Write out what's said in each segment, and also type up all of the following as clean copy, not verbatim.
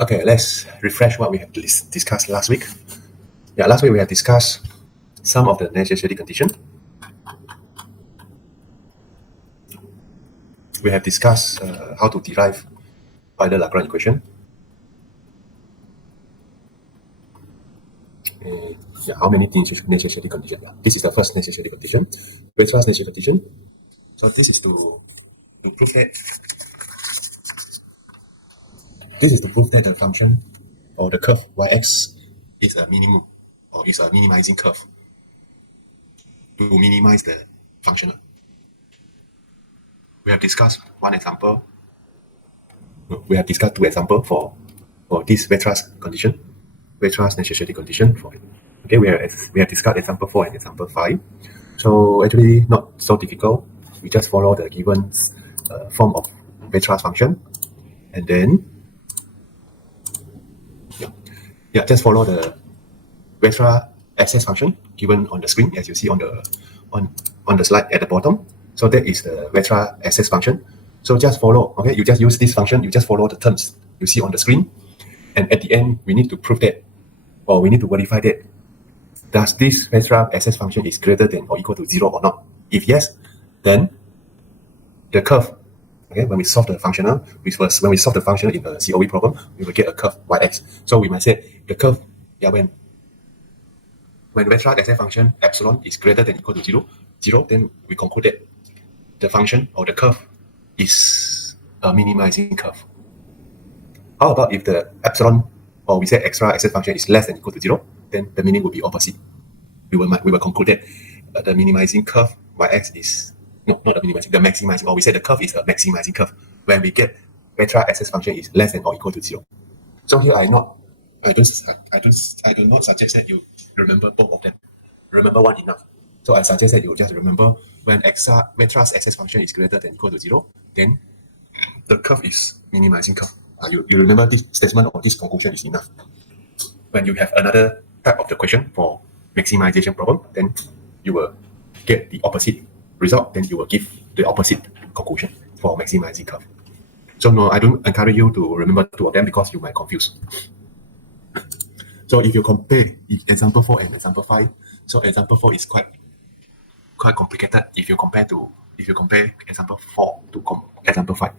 Okay, let's refresh what we have discussed last week. Yeah, last week we have discussed some of the necessary condition. We have discussed how to derive Euler-Lagrange equation. Yeah, how many necessary condition? Yeah, this is the first necessary condition. Weierstrass necessary condition. So this is to prove that the function or the curve yx is a minimum or is a minimizing curve to minimize the functional. We have discussed one example. We have discussed two examples for this Weierstrass condition, Weierstrass necessary condition for it. Okay, we have discussed example 4 and example 5. So actually not so difficult. We just follow the given form of Weierstrass function, and then just follow the Weierstrass SS function given on the screen as you see on the slide at the bottom. So that is the Weierstrass SS function. So just follow. Okay, you just use this function. You just follow the terms you see on the screen, and at the end we need to prove that, or we need to verify that does this Weierstrass SS function is greater than or equal to 0 or not. If yes, then the curve. Okay, when we solve the functional, when we solve the functional in the COE problem, we will get a curve yx. So we might say the curve, when Weierstrass SS function epsilon is greater than or equal to 0, then we conclude that the function or the curve is a minimizing curve. How about if the epsilon, or we say extra SS function is less than or equal to 0, then the meaning will be opposite. We will conclude that the minimizing curve yx is not the minimizing, the maximizing, or we say the curve is a maximizing curve when we get Weierstrass SS function is less than or equal to 0. So here I do not suggest that you remember both of them. Remember one enough. So I suggest that you just remember when Weierstrass SS function is greater than or equal to 0, then the curve is minimizing curve. You remember this statement or this conclusion is enough. When you have another type of the question for maximization problem, then you will get the opposite result, then you will give the opposite conclusion for maximizing curve. So no, I don't encourage you to remember two of them because you might confuse. So if you compare example 4 and example 5, so example 4 is quite complicated if you compare example 4 to example 5.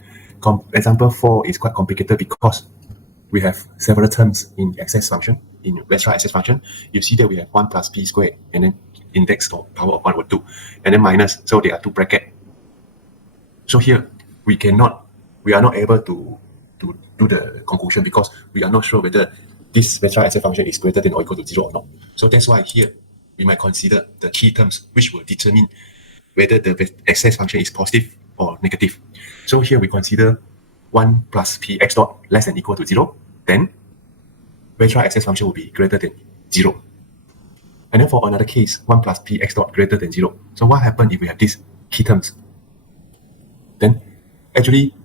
Example 4 is quite complicated because we have several terms in SS function, in Weierstrass SS function. You see that we have 1 plus p squared and then index to power of 1 over 2 and then minus, so there are two brackets. So here we are not able to do the conclusion because we are not sure whether this Weierstrass SS function is greater than or equal to 0 or not. So that's why here we might consider the key terms which will determine whether the SS function is positive or negative. So here we consider 1 plus p x dot less than or equal to 0, then Weierstrass SS function will be greater than 0. And then for another case, 1 plus p x dot greater than 0. So what happens if we have these key terms? Then actually,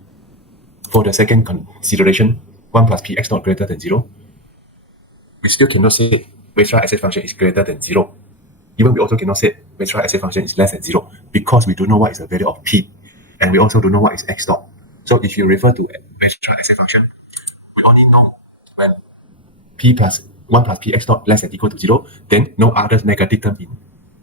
for the second consideration, 1 plus p x dot greater than 0, we still cannot say Weierstrass SS function is greater than 0. Even we also cannot say Weierstrass SS function is less than 0 because we don't know what is the value of p, and we also don't know what is x dot. So if you refer to Weierstrass SS function, we only know when 1 plus p x dot less than or equal to 0, then no other negative term in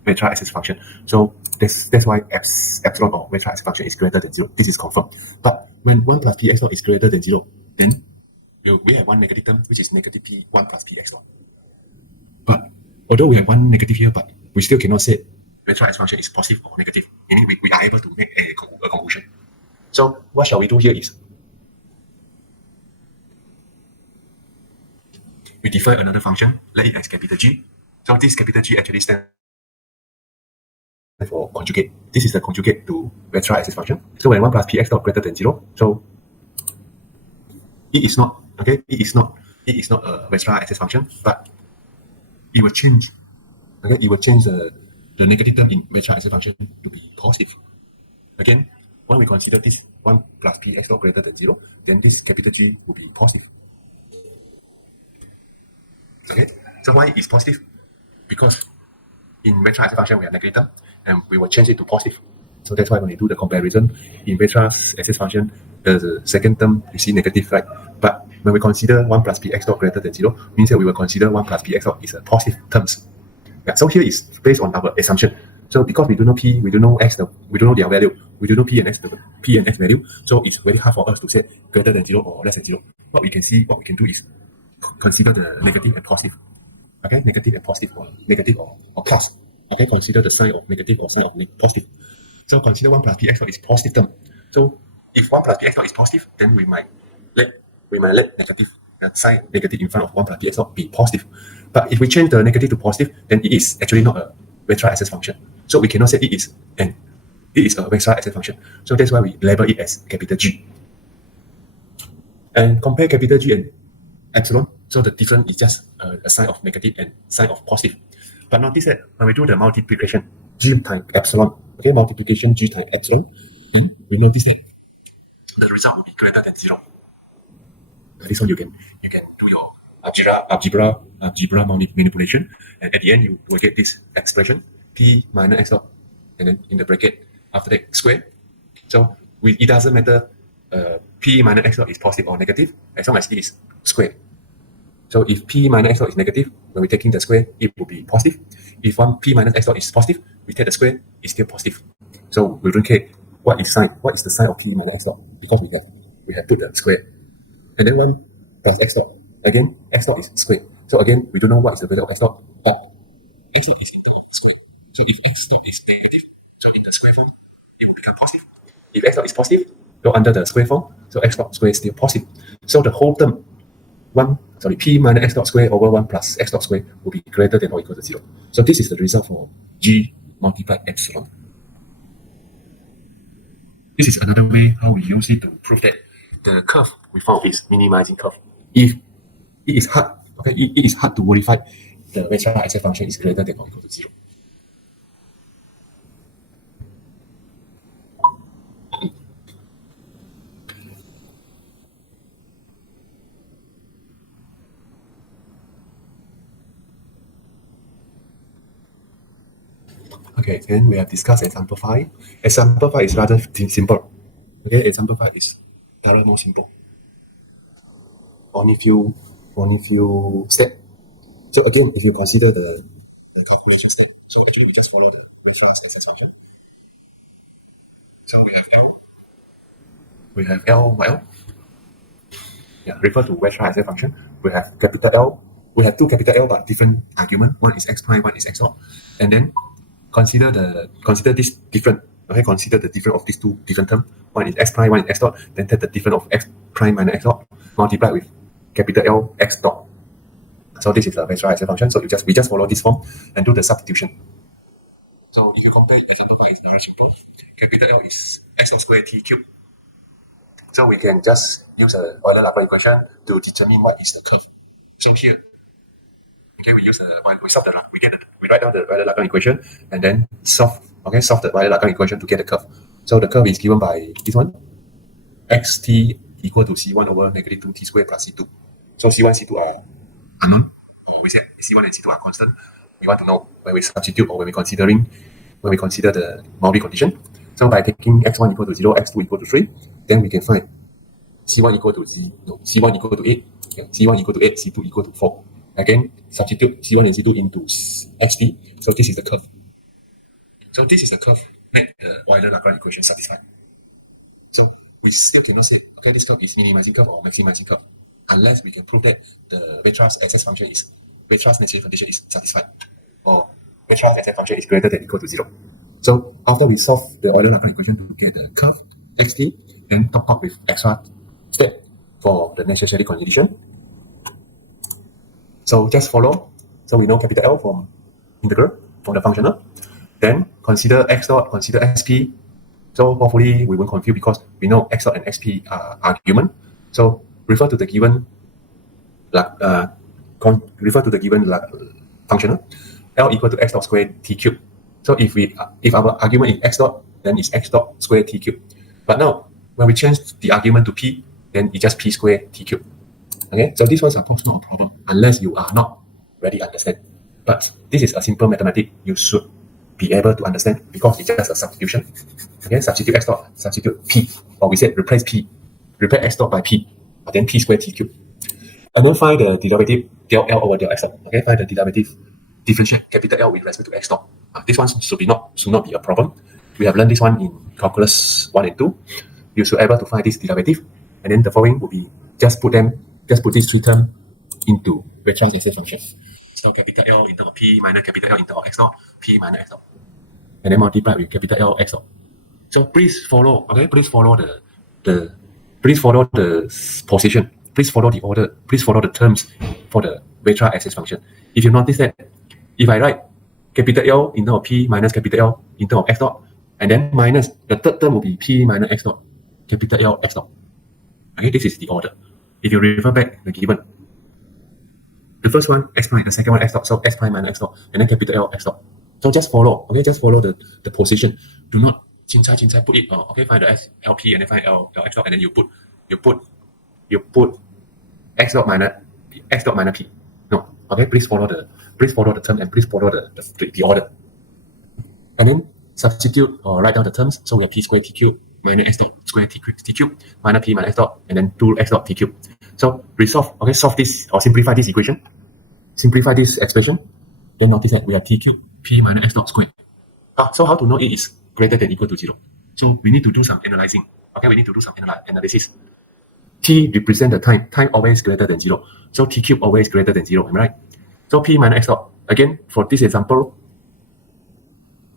Weierstrass SS function. So that's why epsilon or Weierstrass SS function is greater than 0. This is confirmed. But when 1 plus p x dot is greater than 0, then we have one negative term which is negative p 1 plus p x dot. But although we have one negative here, but we still cannot say Weierstrass SS function is positive or negative, meaning we are able to make a conclusion. So what shall we do here is we define another function, let it as capital G. So this capital G actually stands for conjugate. This is the conjugate to Weierstrass SS function. So when 1 plus p x dot greater than 0, so it is not a Weierstrass SS function, but it will change. Okay, it will change the negative term in Weierstrass SS function to be positive. Again, when we consider this 1 plus p x dot greater than 0, then this capital G will be positive. Okay, so why is positive? Because in Weierstrass SS function we have negative term, and we will change it to positive. So that's why when you do the comparison in Weierstrass SS function, the second term you see negative, right? But when we consider 1 plus p x dot greater than 0, means that we will consider 1 plus p x dot is a positive terms. Yeah, so here is based on our assumption. So because we don't know p, we don't know x, we don't know their value, we don't know p and x value, so it's very hard for us to say greater than 0 or less than 0. What we can do is consider the negative and positive. Okay, negative and positive, or negative or plus. Okay, consider the sign of negative or sign of positive. So consider 1 plus p x dot is positive term. So if 1 plus p x dot is positive, then we might let negative sign negative in front of 1 plus p x dot be positive. But if we change the negative to positive, then it is actually not a vectorial access function. So we cannot say it is a vectorial access function. So that's why we label it as capital G. And compare capital G and epsilon. So the difference is just a sign of negative and sign of positive. But notice that when we do the multiplication, G times epsilon, okay, multiplication G times epsilon, and we notice that the result will be greater than 0. This one you can do your algebra manipulation, and at the end you will get this expression p minus x dot, and then in the bracket after that square. So it doesn't matter p minus x dot is positive or negative as long as it is square. So if p minus x dot is negative, when we're taking the square, it will be positive. If p minus x dot is positive, we take the square, it's still positive. So we don't care what is the sign of p minus x dot, because we have put the square. And then 1 plus x dot, again x dot is square. So again, we don't know what is the value of x dot, but x dot is in the square. So if x dot is negative, so in the square form, it will become positive. If x dot is positive, go under the square form, so x dot square is still positive. So the whole term, p minus x dot square over 1 plus x dot square will be greater than or equal to 0. So this is the result for G multiplied epsilon. This is another way how we use it to prove that the curve we found is minimizing curve. If it is hard, okay, it is hard to verify the vectorial access function is greater than or equal to 0. Okay, then we have discussed example 5. Example 5 is rather simple. Okay, example 5 is rather more simple. Only few steps. So again, if you consider the calculation step, so actually we just follow the vectorial access function. So we have L by L. Yeah, refer to vectorial access function. We have capital L. We have two capital L but different argument. One is x prime, one is x dot. And then consider this different. Okay, consider the difference of these two different terms. One is x prime, one is x dot. Then take the difference of x prime minus x dot multiplied with capital L x dot. So this is a vectorial access function. So we just follow this form and do the substitution. So if you compare example 5 is very simple. Capital L is x dot square t cube. So we can just use the Euler-Lagrange equation to determine what is the curve. So here, okay, we write down the Euler-Lagrange equation and then solve the Euler-Lagrange equation to get the curve. So the curve is given by this one, xt equal to c1 over negative 2t squared plus c2. So c1 and c2 are unknown. We said c1 and c2 are constant. We want to know when we substitute or when we consider the boundary condition. So by taking x1 equal to 0, x2 equal to 3, then we can find c1 equal to 8, c1 equal to 8, c2 equal to 4. Again, substitute c1 and c2 into xt. So this is the curve. So this is the curve make the Euler-Lagrange equation satisfied. So we still cannot say, okay, this curve is minimizing curve or maximizing curve, unless we can prove that the vectorial access function is vectorial necessary condition is satisfied, or vectorial access function is greater than or equal to 0. So after we solve the Euler-Lagrange equation to get the curve xt, then top up with extra step for the necessary condition. So just follow. So we know capital L from integral from the functional. Then consider x dot, consider xp. So hopefully we won't confuse because we know x dot and xp are argument. So refer to the given functional. L equal to x dot squared t cube. So if our argument is x dot, then it's x dot squared t cube. But now when we change the argument to p, then it's just p squared t cube. Okay, so this was of course not a problem unless you are not ready to understand. But this is a simple mathematics you should be able to understand because it's just a substitution. Okay, substitute x dot, substitute p, or we said replace x dot by p, but then p squared t cube. And then find the derivative del L over del X naught. Okay, find the derivative differentiate capital L with respect to X naught. This one should not be a problem. We have learned this one in calculus 1 and 2. You should be able to find this derivative, and then the following will be just put these three terms into Weierstrass SS functions. So capital L into P minus capital L into X naught, P minus X naught, and then multiply with capital L X naught. So please follow, okay? Please follow the position. Please follow the order. Please follow the terms for the Weierstrass SS function. If you notice that, if I write capital L into P minus capital L into X naught, and then minus the third term will be P minus X naught, capital L X naught. Okay, this is the order. If you refer back the given, the first one X prime, the second one X naught, so X prime minus X naught, and then capital L X naught. So just follow, okay? Just follow the position. Do not chincai put it. Okay, find the LP and then find L X naught, and then you put X naught minus P. No, okay. Please follow the term and please follow the order. And then substitute or write down the terms. So we have P squared T cube minus X naught squared T cube minus P minus X naught, and then 2 X naught T cube. So resolve, okay, solve this or simplify this equation. Simplify this expression. Then notice that we have T cube P minus X naught squared. So how to know it is greater than or equal to 0? So we need to do some analyzing. Okay, we need to do some analysis. T represent the time. Time always greater than 0. So T cube always greater than 0. Am I right? So P minus X naught. Again, for this example,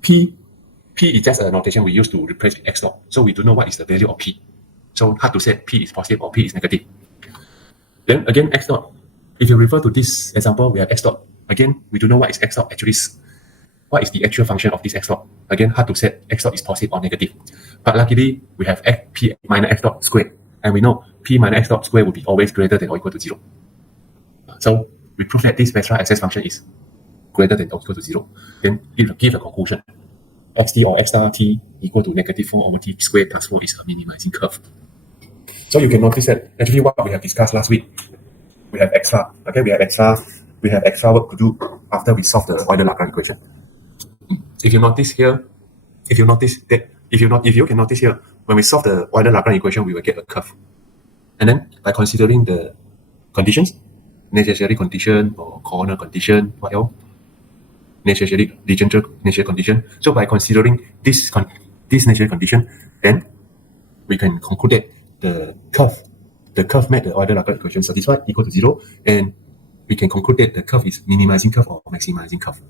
P is just a notation we use to replace with X naught. So we don't know what is the value of P. So hard to say P is positive or P is negative. Then again, X naught. If you refer to this example, we have X naught. Again, we don't know what is X naught actually is. What is the actual function of this X naught? Again, hard to say X naught is positive or negative. But luckily, we have P minus X naught squared. And we know P minus X naught squared will be always greater than or equal to 0. So we prove that this Weierstrass SS function is greater than or equal to 0. Then give a conclusion. Xt or x star t equal to negative 4 over t squared plus 4 is a minimizing curve. So you can notice that actually what we have discussed last week, we have extra, okay, we have extra work to do after we solve the Euler-Lagrange equation. If you can notice here, when we solve the Euler-Lagrange equation, we will get a curve. And then by considering the conditions, necessary condition or corner condition, what else? Necessary Legendre necessary condition. So by considering this necessary condition, then we can conclude that the curve made the Euler-Lagrange equation satisfied equal to 0, and we can conclude that the curve is minimizing curve or maximizing curve.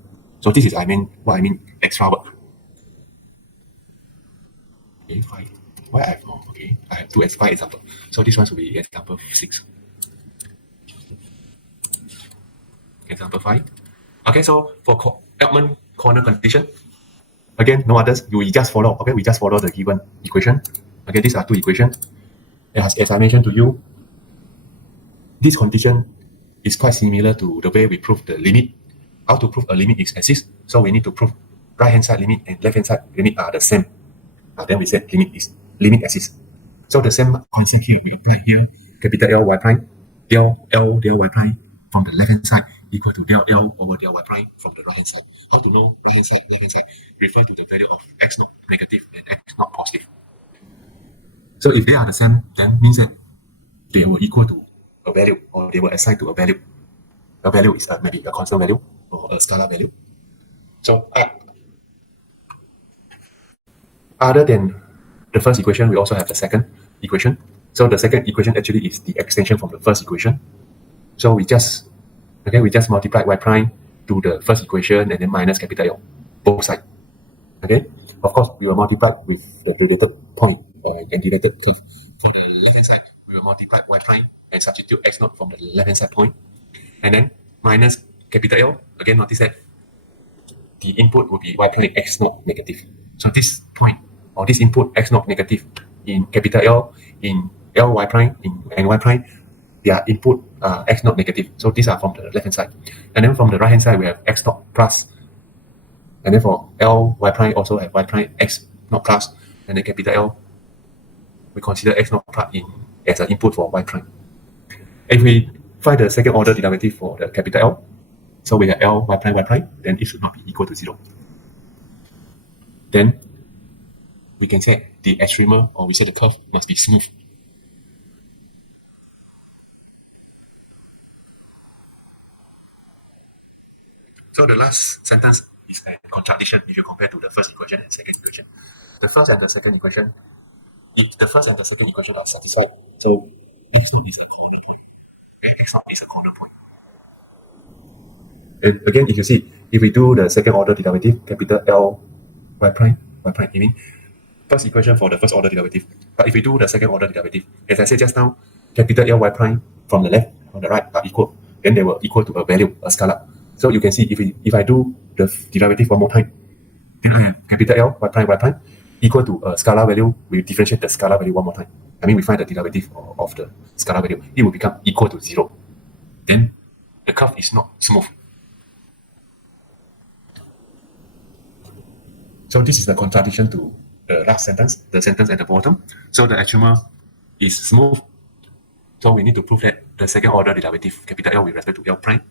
So this is what I mean extra work. Okay, fine. Why I have okay? I have 2 as 5 example. So this one will be example 6. Example 5. Okay, so for Eltman corner condition, again, no others. We just follow. Okay, we just follow the given equation. Okay, these are 2 equations. As I mentioned to you, this condition is quite similar to the way we prove the limit. How to prove a limit is exists. So we need to prove right-hand side limit and left-hand side limit are the same. Then we said limit exists. So the same concept here we apply here. Capital L y prime, del L del y prime from the left-hand side equal to del L over del y prime from the right-hand side. How to know right-hand side, left-hand side? Refer to the value of x naught negative and x naught positive. So if they are the same, then means that they will equal to a value, or they will assign to a value. A value is maybe a constant value or a scalar value. So other than the first equation, we also have the second equation. So the second equation actually is the extension from the first equation. So we just multiply y prime to the first equation and then minus capital L, both sides. Okay. Of course, we will multiply with the related point and related curve. For the left hand side, we will multiply y prime and substitute x naught from the left hand side point, and then minus capital L. Again, notice that the input will be y prime x naught negative. So this point or this input x naught negative in capital L, in L y prime, and y prime, their input x naught negative. So these are from the left hand side, and then from the right hand side we have x naught plus, and then for L y prime also have y prime x naught plus, and then capital L we consider x naught plus as an input for y prime. If we find the second order derivative for the capital L, so we have L y prime, then it should not be equal to 0. Then we can say the extremal, or we say the curve must be smooth. So the last sentence is a contradiction if you compare to the first equation and second equation. The first and the second equation, if the first and the second equation are satisfied, so x naught is a corner point. Okay, x naught is a corner point. And again, if you see, if we do the second order derivative, capital L y prime, you mean first equation for the first order derivative. But if we do the second order derivative, as I said just now, capital L y prime from the left, on the right are equal. Then they will equal to a value, a scalar. So you can see if I do the derivative one more time, then I have capital L y prime equal to a scalar value. We differentiate the scalar value one more time. I mean, we find the derivative of the scalar value. It will become equal to 0. Then the curve is not smooth. So this is the contradiction to the last sentence, the sentence at the bottom. So the extrema is smooth. So we need to prove that the second order derivative, capital L with respect to L prime.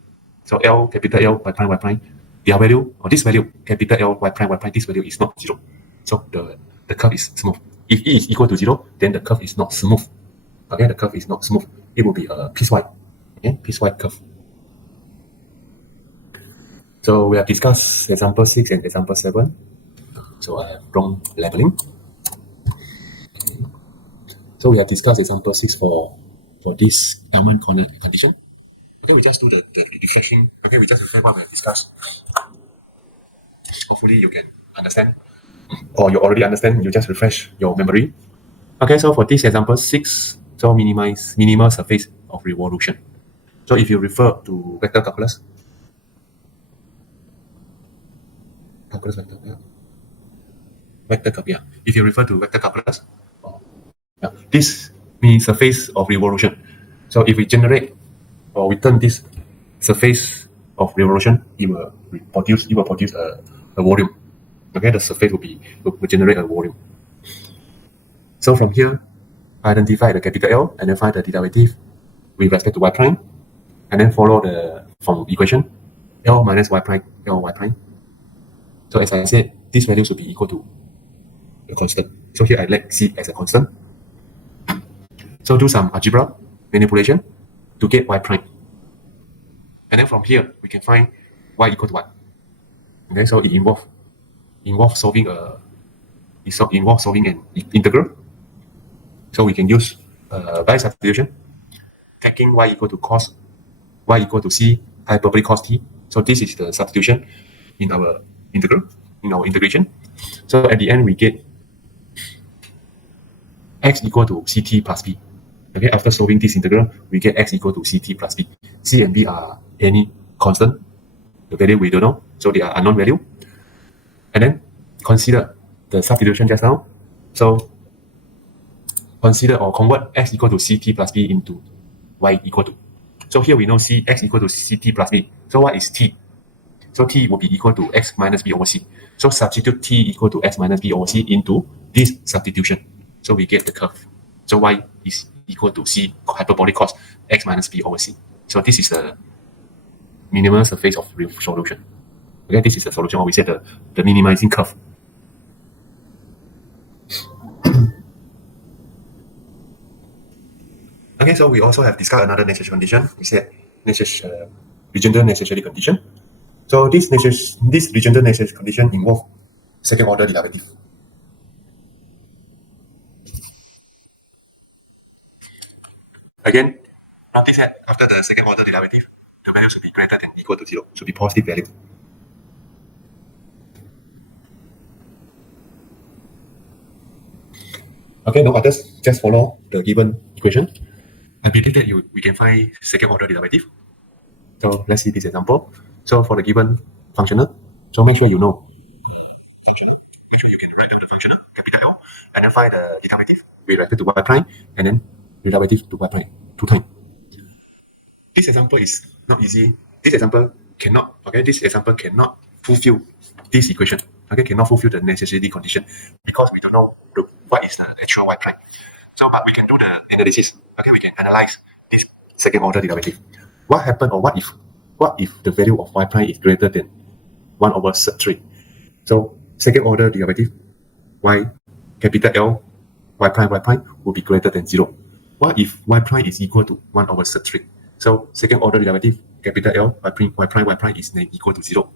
So L, capital L, y prime, their value, or this value, capital L, y prime, this value is not 0. So the curve is smooth. If E is equal to 0, then the curve is not smooth. Okay, the curve is not smooth. It will be a piecewise, okay, piecewise curve. So we have discussed example 6 and example 7. So I have wrong labeling. So we have discussed example 6 for this element corner condition. Okay, we just do the refreshing. Okay, we just refresh what we have discussed. Hopefully you can understand, or you already understand, you just refresh your memory. Okay, so for this example 6, so minimal surface of revolution. So if you refer to vector calculus, if you refer to vector calculus, this means surface of revolution. So if we generate or we turn this surface of revolution, it will produce a volume. Okay, the surface will generate a volume. So from here, identify the capital L and then find the derivative with respect to y prime, and then follow from equation L minus y prime, L y prime. So as I said, these values will be equal to the constant. So here I let C as a constant. So do some algebra manipulation to get y prime. And then from here, we can find y equal to 1. Okay, so it involves solving an integral. So we can use by substitution, taking y equal to c hyperbolic cos t. So this is the substitution in our integration. So at the end, we get x equal to ct plus b. Okay, after solving this integral, we get x equal to ct plus b. C and b are any constant. The value we don't know, so they are unknown value. And then consider the substitution just now. So consider or convert x equal to ct plus b into y equal to. So here we know x equal to ct plus b. So what is t? So t will be equal to x minus b over c. So substitute t equal to x minus b over c into this substitution. So we get the curve. So y is equal to c hyperbolic cos x minus b over c. So this is the minimal surface of solution. Okay, this is the solution, or we say the minimizing curve. Okay, so we also have discussed another necessary condition. We said Legendre necessary condition. So this Legendre necessary condition involves second order derivative. Again, notice that after the second order derivative, the value should be greater than equal to 0, should be positive value. Okay, no others, just follow the given equation. I believe that we can find second order derivative. So let's see this example. So for the given functional, so make sure you know. Make sure you can write down the functional, capital L, and then find the derivative with respect to y prime, and then derivative to y prime 2 times. This example is not easy. This example cannot fulfill this equation. Okay, cannot fulfill the necessity condition because we don't know what is the actual y prime. So, but we can do the analysis. Okay, we can analyze this second order derivative. What happened, or what if the value of y prime is greater than 1 over sub 3? So second order derivative y capital L y prime will be greater than 0. What if y prime is equal to 1 over sub 3? So second order derivative capital L, y prime is then equal to 0.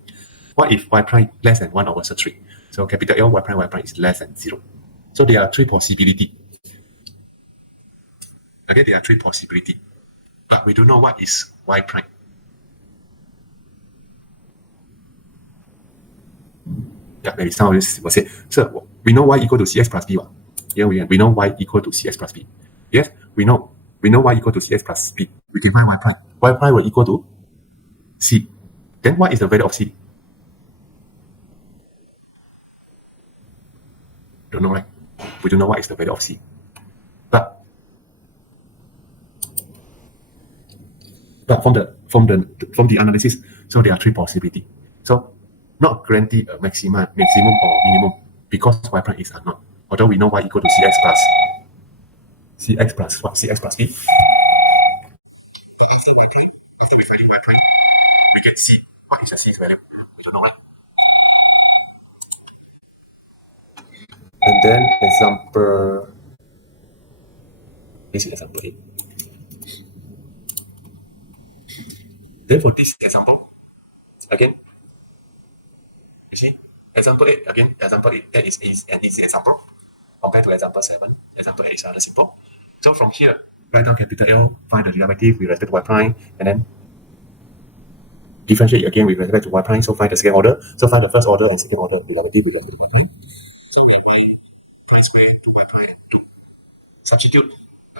What if y prime less than 1 over 3? So capital L, y prime is less than 0. So there are three possibilities. Okay, there are three possibilities. But we don't know what is y prime. Yeah, maybe some of this will say, so we know y equal to cx plus b. Yeah, we know y equal to cx plus b. Yes, we know y equal to cx plus b. We can find y prime. Y prime will equal to c. Then what is the value of c? Don't know, right? We don't know what is the value of c. But from the analysis, so there are three possibilities. So not guarantee a maximum or minimum because y prime is unknown. Although we know y equal to cx plus what? Cx plus b. After we find y prime, we can see what is the c's value. We don't know what. And then example, this is example 8. Then for this example, again, you see, example 8, again, example 8, that is an easy example. Compared to example 7, example 8 is rather simple. So from here, write down capital L, find the derivative with respect to y prime, and then differentiate again with respect to y prime, so find the second order. So find the first order and second order derivative with respect to y prime. So we have y prime squared to y prime 2. Substitute.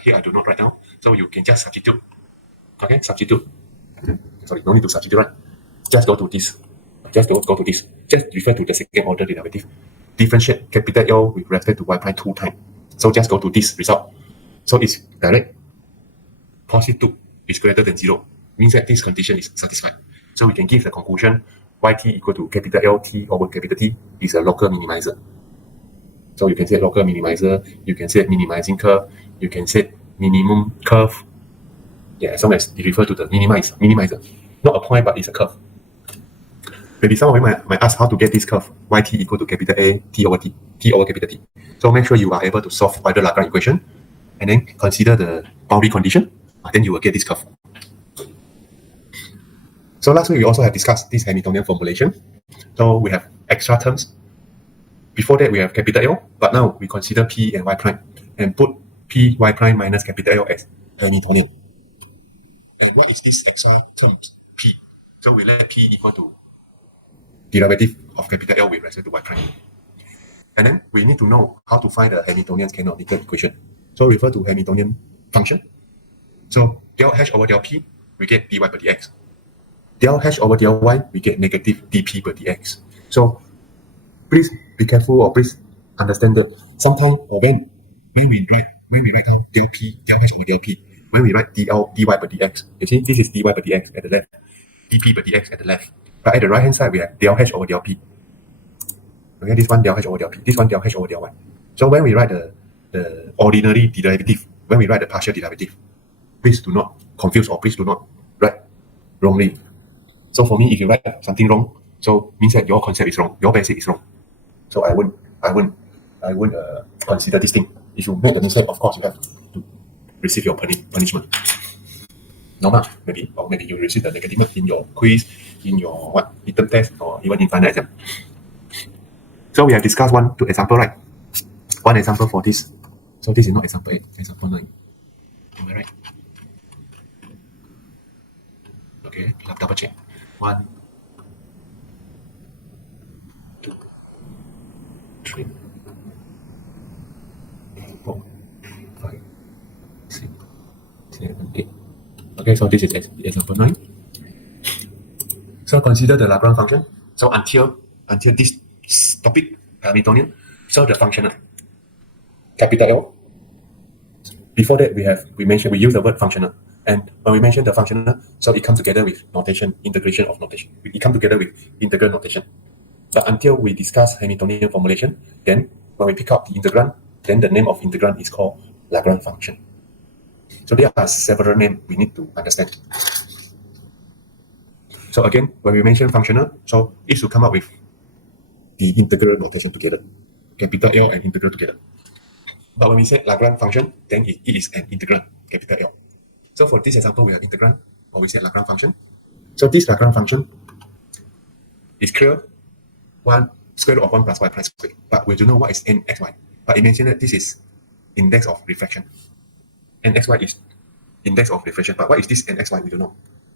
Here I do not write down, so you can just substitute. Okay, substitute. Sorry, no need to substitute, right? Just go to this. Just go to this. Just refer to the second order derivative. Differentiate capital L with respect to y prime 2 times. So just go to this result. So it's direct. Positive 2 is greater than 0. Means that this condition is satisfied. So we can give the conclusion yt equal to capital L t over capital T is a local minimizer. So you can say local minimizer, you can say minimizing curve, you can say minimum curve. Yeah, as long as you refer to the minimizer. Not a point, but it's a curve. Maybe some of you might ask how to get this curve, yt equal to capital A, t over capital T. So make sure you are able to solve Euler-Lagrange equation and then consider the boundary condition, then you will get this curve. So last week we also have discussed this Hamiltonian formulation. So we have extra terms. Before that we have capital L, but now we consider P and y prime and put P, y prime minus capital L as Hamiltonian. And what is this extra terms, P? So we let P equal to derivative of capital L with respect to y prime. And then we need to know how to find the Hamiltonian canonical equation. So refer to Hamiltonian function. So del h over del p, we get dy per dx. Del h over del y, we get negative dp per dx. So please be careful or please understand that sometimes when we write del p, del h over del p, when we write dy per dx, you see this is dy per dx at the left, dp per dx at the left. But at the right hand side, we have del h over del p. Okay, this one del h over del p, this one del h over del y. So when we write the ordinary derivative, when we write the partial derivative, please do not confuse or please do not write wrongly. So for me, if you write something wrong, so means that your concept is wrong, your basic is wrong. So I wouldn't consider this thing. If you make the mistake, of course you have to receive your punishment. Normal, maybe, or maybe you receive the negative mark in your quiz, in your midterm test, or even in final exam. So we have discussed two example, right? One example for this. So this is not example 8, example 9. Am I right? Okay, let's double check. 1, 2, 3, 4, 5, 6, 7, 8. Okay, so this is example 9. So consider the Lagrange function. So until this topic, Hamiltonian, so the functional capital L. Before that, we use the word functional, and when we mention the functional, so it comes together with notation, integration of notation. It comes together with integral notation. But until we discuss Hamiltonian formulation, then when we pick up the integrand, then the name of integrand is called Lagrange function. So there are several names we need to understand. So again, when we mention functional, so it should come up with the integral notation together, capital L and integral together. But when we say Lagrange function, then it is an integrand, capital L. So for this example, we have integrand, or we say Lagrange function. So this Lagrange function is clear 1 square root of 1 plus y prime squared. But we do know what is nxy. But imagine that this is index of reflection. Nxy is index of reflection. But what is this nxy? We don't know.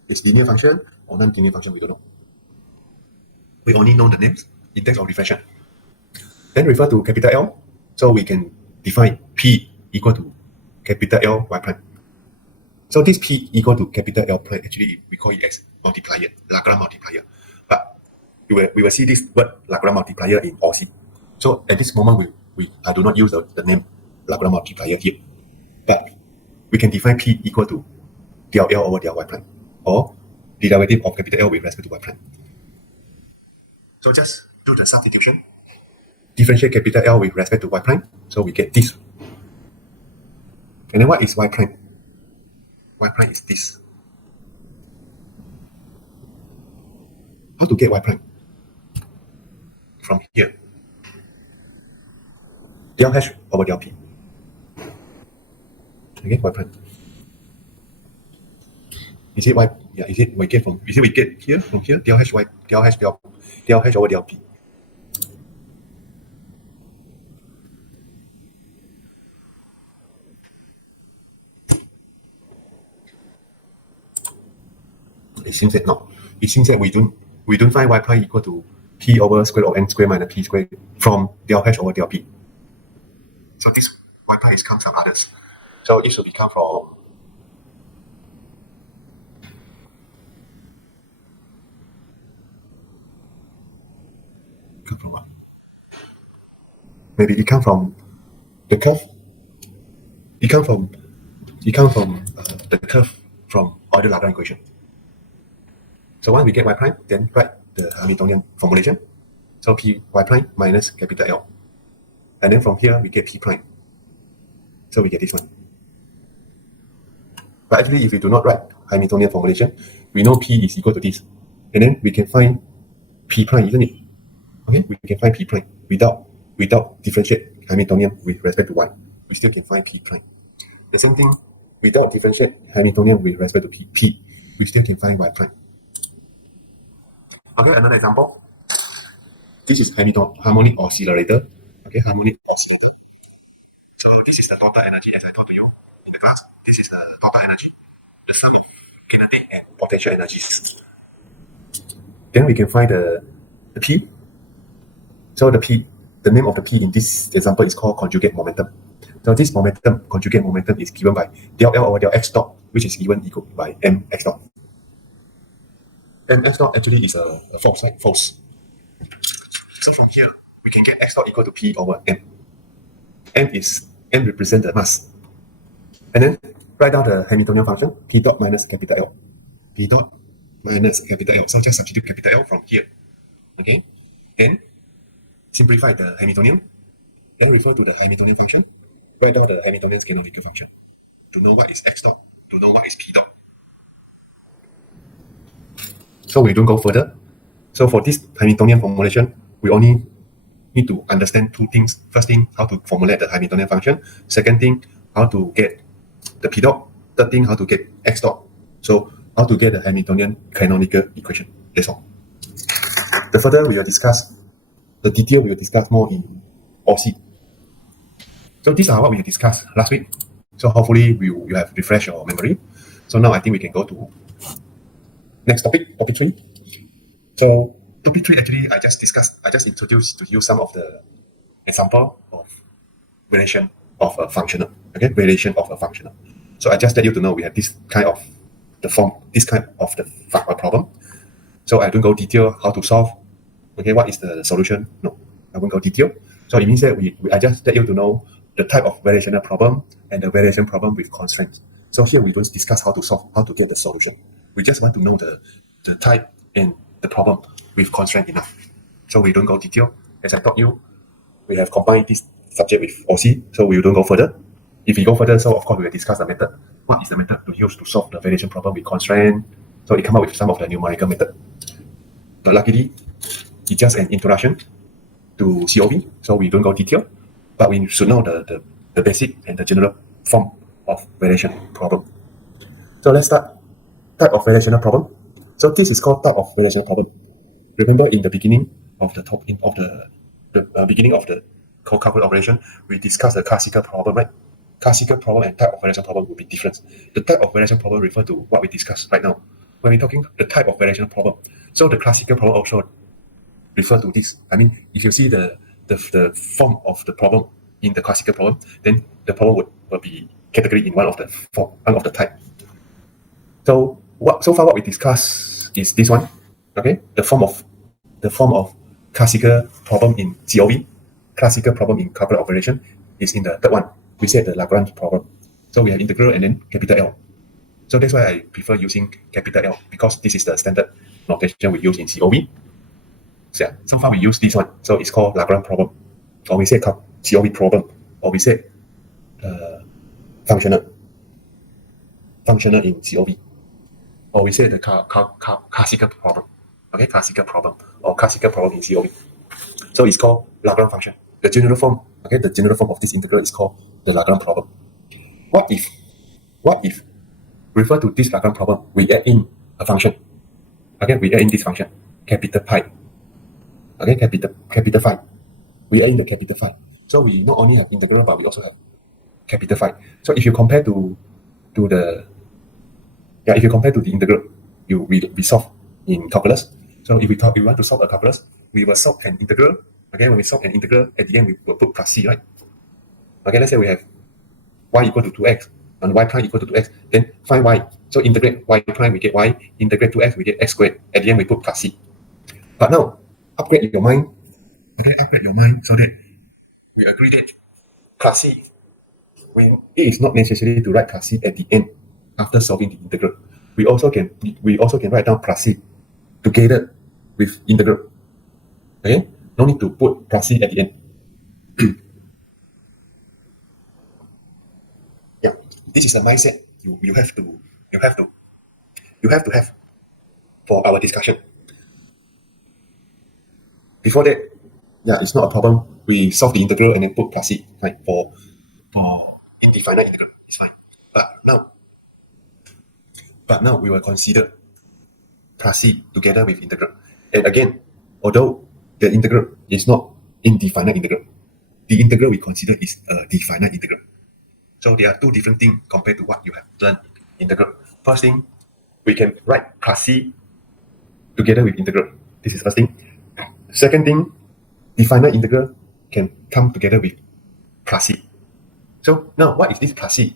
It's linear function or non-linear function, we don't know. We only know the names, index of reflection. Then refer to capital L. So we can define P equal to capital L y prime. So this P equal to capital L prime, actually we call it as multiplier, Lagrange multiplier. But we will see this word Lagrange multiplier in OC. So at this moment, I do not use the name Lagrange multiplier here. But we can define P equal to del L over del y prime, or the derivative of capital L with respect to y prime. So just do the substitution. Differentiate capital L with respect to y prime. So we get this. And then what is y prime? Y prime is this. How to get y prime? From here. Del H over del P. Okay, y prime. Is it y? Yeah, is it we get from? Is it we get here from here? Del H y, del H over del P. It seems that no. It seems that we don't find y prime equal to p over square root of n square minus p square from del H over del P. So this y prime is comes from others. So it should become from what? Maybe it come from the curve. It come from the curve from Euler Lagrange equation. So once we get y prime, then write the Hamiltonian formulation. So p y prime minus capital L. And then from here we get p prime. So we get this one. But actually if we do not write Hamiltonian formulation, we know p is equal to this. And then we can find p prime, isn't it? Okay, we can find p prime without differentiate Hamiltonian with respect to y. We still can find p prime. The same thing, without differentiate Hamiltonian with respect to p, we still can find y prime. Okay, another example. This is harmonic oscillator. Okay, harmonic oscillator. So this is the total energy as I taught you in the class. This is the total energy. The sum of kinetic and potential energies. Then we can find the P. So the name of the P in this example is called conjugate momentum. So this conjugate momentum is given by del L over del X dot, which is given equal by mx dot. Mx dot actually is a force, right? Force. So from here, we can get x dot equal to P over m. M represents the mass. And then write down the Hamiltonian function, P dot minus capital L. P dot minus capital L. So just substitute capital L from here. Okay? Then simplify the Hamiltonian. Then refer to the Hamiltonian function. Write down the Hamiltonian's canonical function. To know what is x dot, to know what is P dot. So we don't go further. So for this Hamiltonian formulation, we only need to understand two things. First thing, how to formulate the Hamiltonian function. Second thing, how to get the P dot. Third thing, how to get x dot. So how to get the Hamiltonian canonical equation. That's all. The further we will discuss, the detail we will discuss more in OC. So these are what we discussed last week. So hopefully you have refreshed your memory. So now I think we can go to next topic, topic 3. So topic 3 actually I just introduced to you some of the example of variation of a functional. Okay, variation of a functional. So I just let you to know we have this kind of the problem. So I don't go detail how to solve. Okay, what is the solution? No, I won't go detail. So it means that I just let you to know the type of variational problem and the variation problem with constraints. So here we don't discuss how to solve, how to get the solution. We just want to know the type and the problem with constraint enough. So we don't go detail. As I taught you, we have combined this subject with OC, so we don't go further. If we go further, so of course we will discuss the method. What is the method to use to solve the variation problem with constraint? So we come up with some of the numerical method. But luckily, it's just an introduction to COV, so we don't go detail. But we should know the basic and the general form of variation problem. So let's start. Type of variational problem. So this is called type of relational problem. Remember in the beginning of the beginning of the calculus operation, we discussed the classical problem, right? Classical problem and type of variation problem will be different. The type of variation problem refer to what we discussed right now. When we're talking the type of variation problem, so the classical problem also refer to this. I mean, if you see the form of the problem in the classical problem, then the problem will be category in one of the form, one of the type. So so far what we discussed is this one. Okay, the form of classical problem in COV, classical problem in calculus operation is in the third one. We said the Lagrange problem. So we have integral and then capital L. So that's why I prefer using capital L, because this is the standard notation we use in COV. So, so far we use this one. So it's called Lagrange problem, or we say COV problem, or we say functional in COV, or we say the classical problem. Okay, classical problem or classical problem in COV. So it's called Lagrange function. The general form, okay, the general form of this integral is called the Lagrange problem. What if refer to this Lagrange problem, we add in a function. Okay, we add in this function, capital pi. Okay, capital phi. We add in the capital phi. So we not only have integral, but we also have capital phi. So if you compare to the integral, we solve in calculus. So if we want to solve a calculus, we will solve an integral. Okay, when we solve an integral, at the end we will put plus c, right? Okay, let's say we have y equal to 2x and y prime equal to 2x. Then find y. So integrate y prime, we get y. Integrate 2x, we get x squared. At the end, we put plus c. But now, upgrade your mind. Okay, upgrade your mind so that we agree that plus c, it is not necessary to write plus c at the end after solving the integral. We also can write down plus c together with integral. Okay, no need to put plus c at the end. Yeah, this is the mindset you have to have for our discussion. Before that, yeah, it's not a problem. We solve the integral and then put plus c, right? For indefinite integral, it's fine. But now we will consider plus c together with integral. And again, although the integral is not indefinite integral, the integral we consider is a definite integral. So there are two different things compared to what you have learned in integral. First thing, we can write plus c together with integral. This is first thing. Second thing, definite integral can come together with plus c. So now what is this plus c?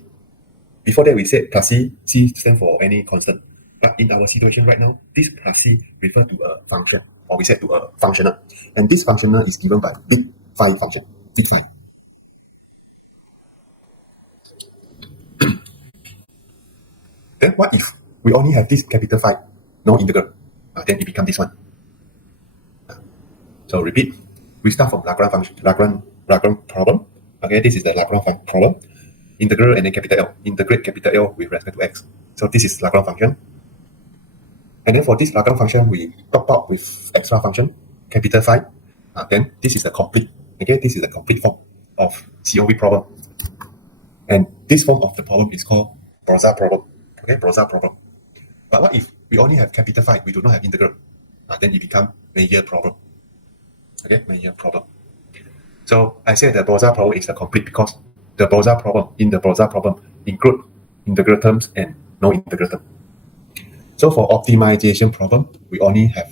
Before that we said plus c stands for any constant. But in our situation right now, this plus c refers to a function, or we said to a functional. And this functional is given by big phi function, big phi. Then what if we only have this capital phi, no integral? Then it becomes this one. So repeat, we start from Lagrange function, Lagrange problem. Okay, this is the Lagrange problem. Integral and then capital L. Integrate capital L with respect to x. So this is Lagrange function. And then for this Lagrange function, we top up with extra function, capital phi. Then this is the complete. Okay, this is the complete form of COV problem. And this form of the problem is called Brazza problem. Okay, Brazza problem. But what if we only have capital phi, we do not have integral? Then it becomes Mayer problem. Okay, Mayer problem. So I said the Brazza problem is the complete because the Brazza problem include integral terms and no integral term. So for optimization problem, we only have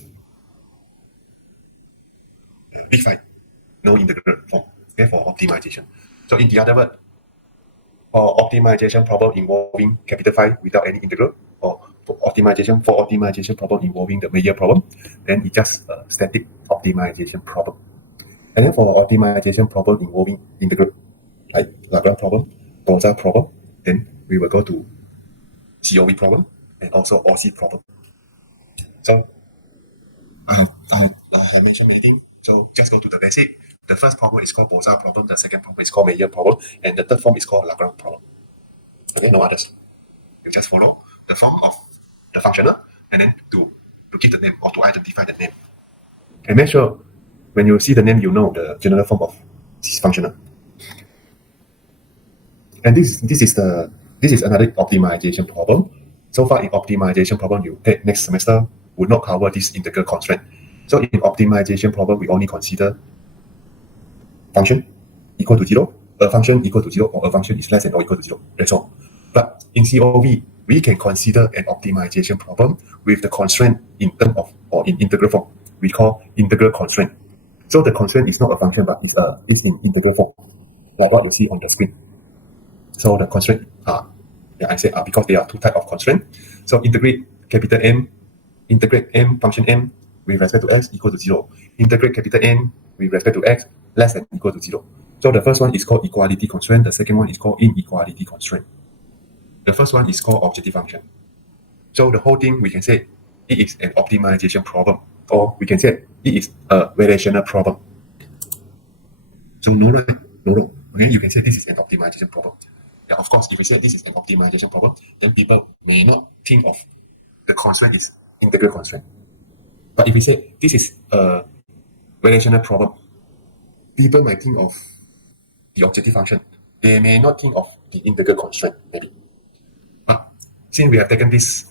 big phi, no integral form. Okay, for optimization. So in the other word, for optimization problem involving capital phi without any integral, or for optimization problem involving the Mayer problem, then it's just a static optimization problem. And then for optimization problem involving integral, like Lagrange problem, Brazza problem, then we will go to COV problem and also OC problem. So I have mentioned many things. So just go to the basic. The first problem is called Brazza problem. The second problem is called Mayer problem, and the third form is called Lagrange problem. Okay, no others. You just follow the form of the functional, and then to give the name or to identify the name. And make sure when you see the name, you know the general form of this functional. And this is another optimization problem. So far in optimization problem you take next semester, would not cover this integral constraint. So in optimization problem, we only consider function equal to 0, a function equal to 0, or a function is less than or equal to 0. That's all. But in COV, we can consider an optimization problem with the constraint in terms of or in integral form. We call integral constraint. So the constraint is not a function, but it's in integral form, like what you see on the screen. So the constraint are, I said because there are two types of constraint. So integrate capital M, integrate M function M with respect to x equal to 0. Integrate capital N with respect to x less than equal to 0. So the first one is called equality constraint. The second one is called inequality constraint. The first one is called objective function. So the whole thing, we can say it is an optimization problem, or we can say it is a variational problem. So no right, no wrong. Okay, you can say this is an optimization problem. Yeah, of course, if we say this is an optimization problem, then people may not think of the constraint is integral constraint. But if we say this is a variational problem, people might think of the objective function. They may not think of the integral constraint, maybe. But since we have taken this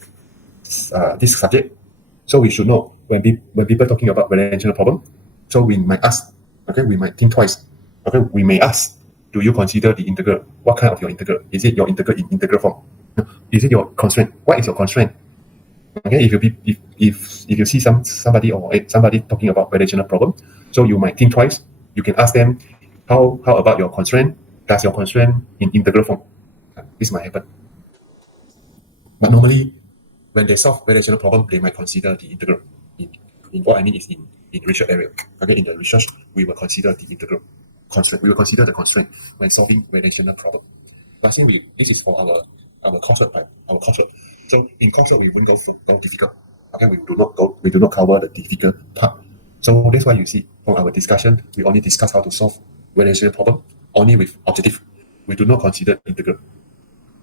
subject, so we should know when people talking about variational problem, so we might ask, okay, we might think twice. Okay, we may ask, do you consider the integral? What kind of your integral? Is it your integral in integral form? Is it your constraint? What is your constraint? Okay, if you see somebody talking about variational problem, so you might think twice. You can ask them, how about your constraint? Does your constraint in integral form? This might happen. But normally, when they solve variational problem, they might consider the integral. In what I mean is in research area. Okay, in the research, we will consider the integral constraint. We will consider the constraint when solving variational problem. But since this is for our coursework, right? Our coursework. So in coursework, we won't go difficult. Okay, we do not cover the difficult part. So that's why you see from our discussion, we only discuss how to solve variational problem only with objective. We do not consider integral.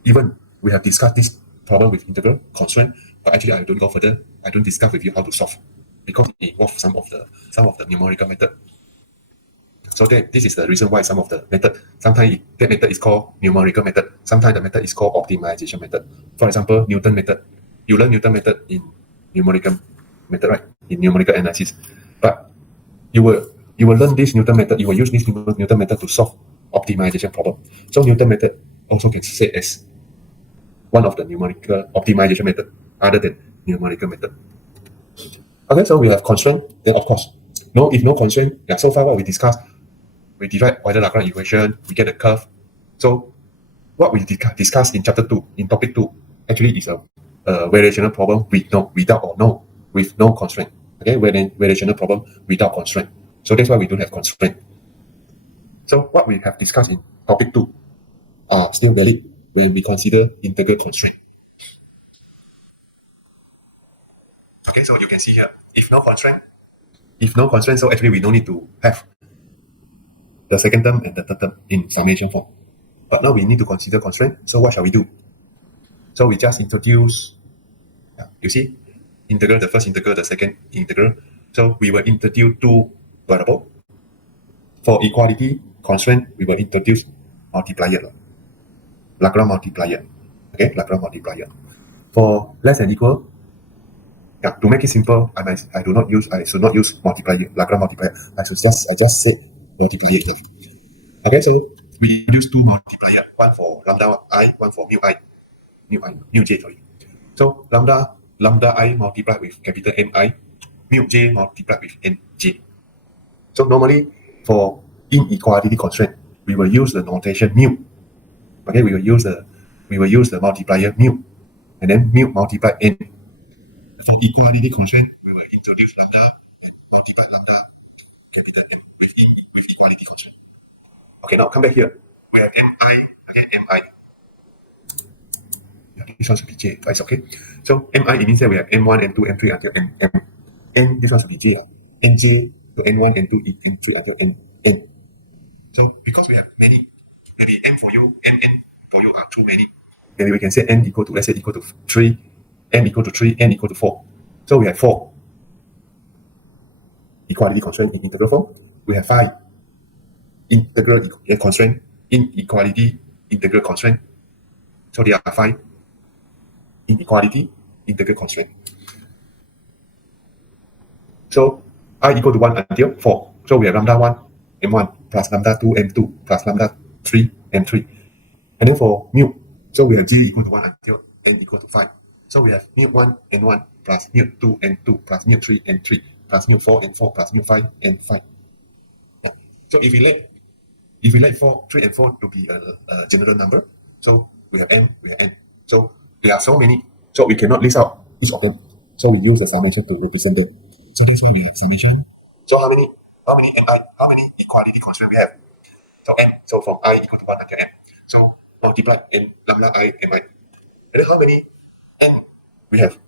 Even we have discussed this problem with integral constraint, but actually I don't go further. I don't discuss with you how to solve because it involves some of the numerical method. So this is the reason why some of the method, sometimes that method is called numerical method. Sometimes the method is called optimization method. For example, Newton method. You learn Newton method in numerical method, right? In numerical analysis. But you will learn this Newton method. You will use this Newton method to solve optimization problem. So Newton method also can say as one of the numerical optimization method other than numerical method. Okay, so we have constraint. Then of course, if no constraint, yeah. So far what we discussed, we derive Euler-Lagrange equation, we get a curve. So what we discussed in chapter 2, in topic 2, actually is a variational problem with no constraint. Okay, variational problem without constraint. So that's why we don't have constraint. So what we have discussed in topic 2 are still valid when we consider integral constraint. Okay, so you can see here, if no constraint, so actually we don't need to have the second term and the third term in summation form. But now we need to consider constraint. So what shall we do? So we just introduce, you see, integral, the first integral, the second integral. So we will introduce two variables. For equality constraint, we will introduce multiplier, Lagrange multiplier. Okay, Lagrange multiplier. For less than equal, to make it simple, I should not use multiplier, Lagrange multiplier. I just say multiplier. Okay, so we use two multiplier, one for lambda I, one for mu j, sorry. So lambda I multiplied with capital Mi, mu j multiplied with nj. So normally for inequality constraint, we will use the notation mu. Okay, we will use the multiplier mu, and then mu multiply n. For equality constraint, we will introduce lambda and multiply lambda capital M with equality constraint. Okay, now come back here. We have Mi, okay, Mi. Yeah, this one should be J, it's okay. So Mi, it means that we have M1, M2, M3 until N, this one should be J. Nj to N1, N2, N3 until N. So because we have many, maybe M for you, N for you are too many. Maybe we can say N equal to, let's say equal to 3, M equal to 3, N equal to 4. So we have 4 equality constraint in integral form. We have 5 integral constraint in equality integral constraint. So there are 5 inequality integral constraint. So I equal to 1 until 4. So we have lambda 1, m1 plus lambda 2, m2 plus lambda 3, m3. And then for mu, so we have g equal to 1 until n equal to 5. So we have mu1 n1 plus mu2 n2 plus mu3 n3 plus mu4 n4 plus mu5 n5. So if we let 4, 3 and 4 to be a general number, so we have m, we have n. So there are so many, so we cannot list out each of them. So we use the summation to represent them. So that's why we have summation. So how many mi, how many equality constraints we have? So n, so from I equal to 1 until n. So multiply n lambda I mi. And then how many n we have?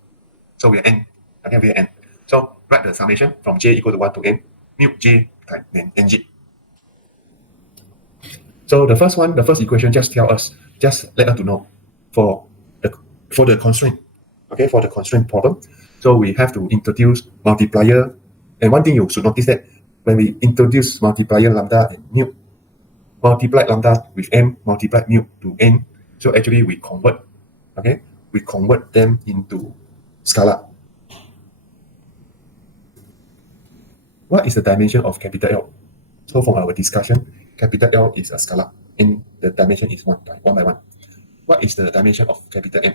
So we have n. Okay, we have n. So write the summation from j equal to 1 to n, mu j times ng. So the first equation just let us to know for the constraint. Okay, for the constraint problem. So we have to introduce multiplier. And one thing you should notice that when we introduce multiplier lambda and mu, multiply lambda with m, multiply mu to n. So actually we convert them into scalar. What is the dimension of capital L? So from our discussion, capital L is a scalar and the dimension is 1 by 1. What is the dimension of capital M?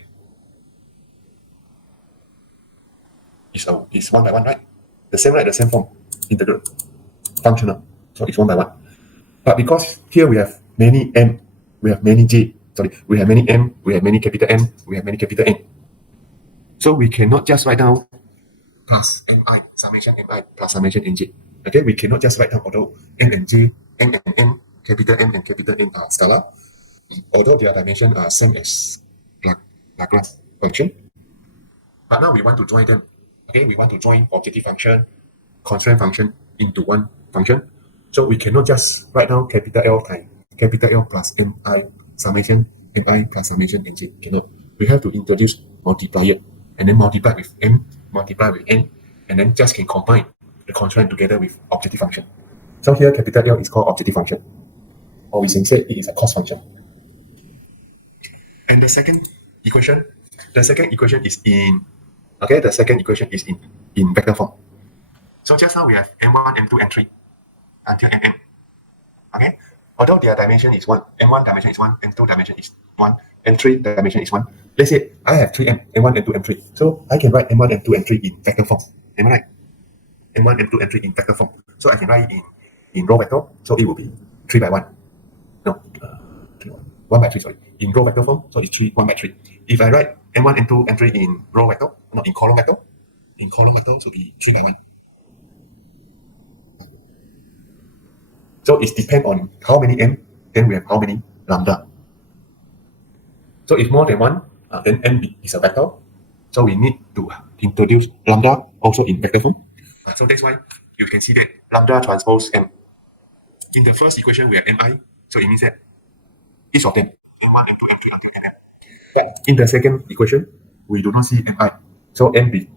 It's 1 by 1, right? The same form, integral, functional. So it's 1 by 1. But because here we have many m, we have many j, we have many m, we have many capital M, we have many capital N. So we cannot just write down plus mi, summation mi plus summation nj. Okay, we cannot just write down although n and j, n and n, capital M and capital N are scalar, although their dimension are same as Laplace function. But now we want to join them. Okay, we want to join objective function, constraint function into one function. So we cannot just write down capital L times capital L plus mi summation mi plus summation nj. Cannot. We have to introduce multiplier and then multiply with m, multiply with n, and then just can combine the constraint together with objective function. So here capital L is called objective function, or we can say it is a cost function. And the second equation is in vector form. So just now we have m1, m2, m3 until mn. Okay, although their dimension is 1, m1 dimension is 1, m2 dimension is 1, m3 dimension is 1. Let's say I have 3m, m1, m2, m3. So I can write m1, m2, m3 in vector form. Am I right? m1, m2, m3 in vector form. So I can write it in row vector. So it will be 3 by 1. No, 1 by 3, sorry. In row vector form, so it's 1 by 3. If I write m1, m2, m3 in row vector, not in column vector, so it will be 3 by 1. So it depends on how many m, then we have how many lambda. So if more than 1, then m is a vector. So we need to introduce lambda also in vector form. So that's why you can see that lambda transpose m. In the first equation, we have mi. So it means that each of them, m1, m2, m3 until mn. But in the second equation, we do not see mi. So m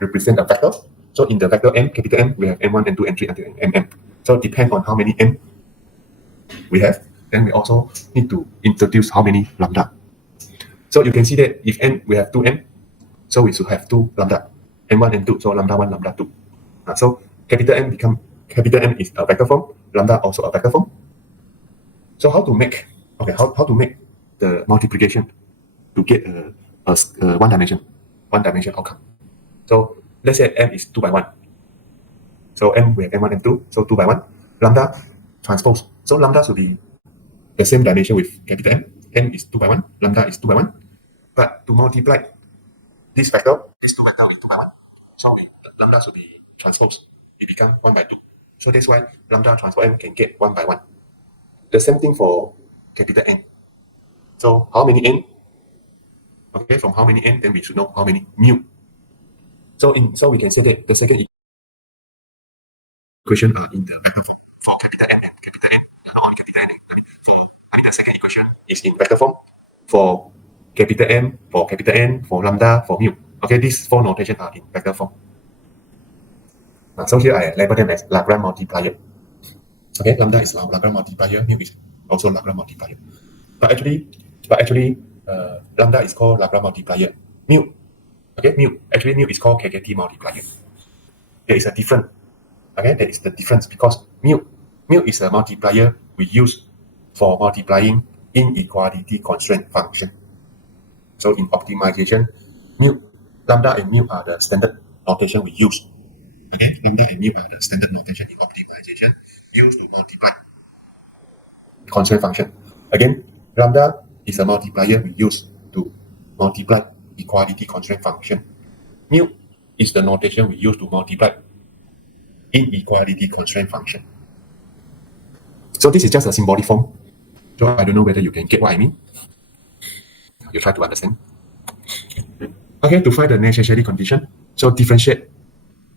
represent a vector. So in the vector m, capital M, we have m1, m2, m3 until mn. So depend on how many m we have, then we also need to introduce how many lambda. So you can see that if n, we have 2m, so we should have 2 lambda, m1 and 2, so lambda 1, lambda 2. So capital M is a vector form, lambda also a vector form. So how to make the multiplication to get a one dimension outcome. So let's say m is 2 by 1. So m, we have m1, m2, so 2 by 1. Lambda transpose. So lambda should be the same dimension with capital M. M is 2 by 1, lambda is 2 by 1. But to multiply this vector, this 2 vector is 2 by 1. So lambda should be transposed. It becomes 1 by 2. So that's why lambda transpose M can get 1 by 1. The same thing for capital N. So how many N? Okay, from how many N, then we should know how many mu. So we can say that the second equation are in the vector form for capital M and capital N, not only capital N. The second equation is in vector form for capital M, for capital N, for lambda, for mu. Okay, these 4 notations are in vector form. So here I label them as Lagrange multiplier. Okay, lambda is Lagrange multiplier, mu is also Lagrange multiplier. But actually, lambda is called Lagrange multiplier. Mu, okay, mu. Actually, mu is called KKT multiplier. there is a difference. Okay, there is the difference because mu is a multiplier we use for multiplying inequality constraint function. So in optimization, lambda and mu are the standard notation we use. Okay, lambda and mu are the standard notation in optimization used to multiply constraint function. Again, lambda is a multiplier we use to multiply equality constraint function. Mu is the notation we use to multiply inequality constraint function. So this is just a symbolic form. So I don't know whether you can get what I mean. You try to understand. Okay, to find the necessary condition. So differentiate.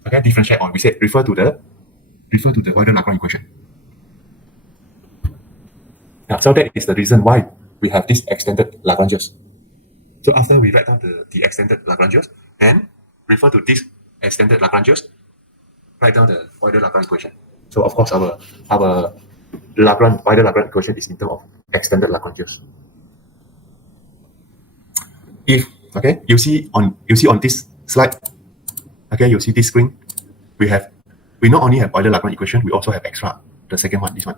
Okay, differentiate or we say refer to the Euler-Lagrange equation. Yeah, so that is the reason why we have this extended Lagranges. So after we write down the extended Lagranges and refer to this extended Lagranges, write down the Euler-Lagrange equation. So of course our Euler-Lagrange equation is in terms of extended Lagranges. If you see on this slide, you see this screen, we not only have Euler-Lagrange equation, we also have extra, the second one, this one.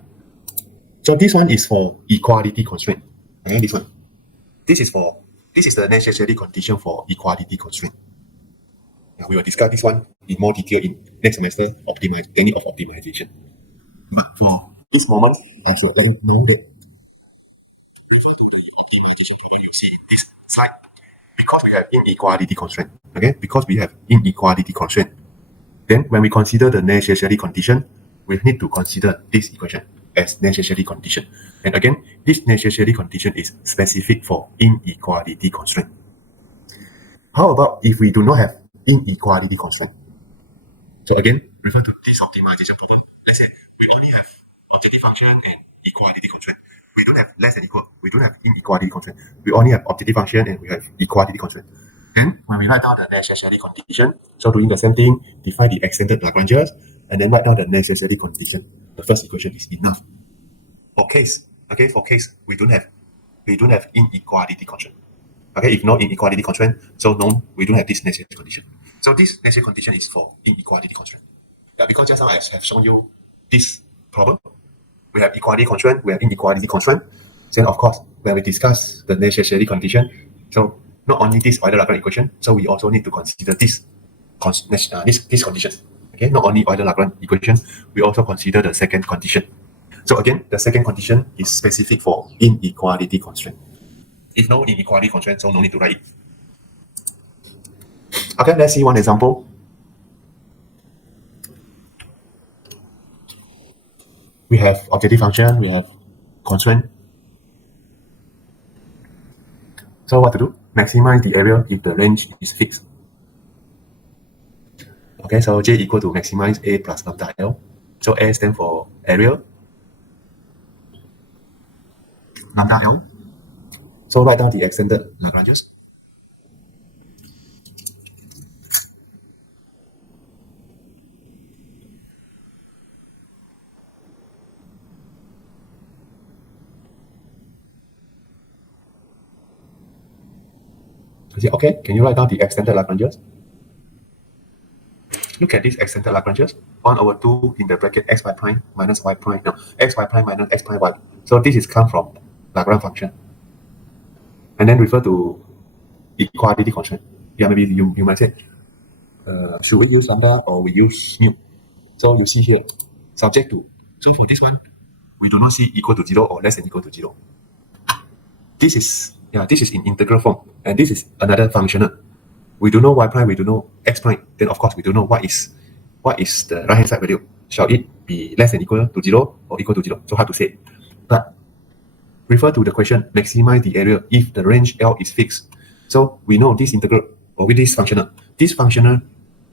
So this one is for equality constraint. And this one, this is the necessary condition for equality constraint. Now we will discuss this one in more detail in next semester, technique of optimization. But for this moment, I should let you know that refer to the optimization problem you see in this slide. Because we have inequality constraint, because we have inequality constraint, then when we consider the necessary condition, we need to consider this equation as necessary condition. And again, this necessary condition is specific for inequality constraint. How about if we do not have inequality constraint? So again, refer to this optimization problem. Let's say we only have objective function and equality constraint. We don't have less than equal. We don't have inequality constraint. We only have objective function and we have equality constraint. And when we write down the necessary condition, so doing the same thing, define the extended Lagranges, and then write down the necessary condition. The first equation is enough. For case, we don't have inequality constraint. If no inequality constraint, so no, we don't have this necessary condition. So this necessary condition is for inequality constraint. Because just now I have shown you this problem. We have equality constraint, we have inequality constraint. Then of course, when we discuss the necessary condition, so not only this Euler-Lagrange equation, so we also need to consider this condition. Okay, not only Euler-Lagrange equation, we also consider the second condition. So again, the second condition is specific for inequality constraint. If no inequality constraint, so no need to write it. Okay, let's see one example. We have objective function, we have constraint. So what to do? Maximize the area if the range is fixed. Okay, so J equal to maximize A plus lambda L. So A stands for area, lambda L. So write down the extended Lagranges. Okay, can you write down the extended Lagranges? Look at this extended Lagranges. 1/2 in the bracket x y prime minus y prime. No, x y prime minus x prime y. So this is come from Lagrange function. And then refer to equality constraint. Yeah, maybe you might say, should we use lambda or we use mu? So you see here, subject to. So for this one, we do not see equal to 0 or less than equal to 0. This is in integral form, and this is another functional. We don't know y prime, we don't know x prime. Then of course we don't know what is the right hand side value. Shall it be less than equal to 0 or equal to 0? So hard to say. But refer to the question, maximize the area if the range L is fixed. So we know this integral or with this functional. This functional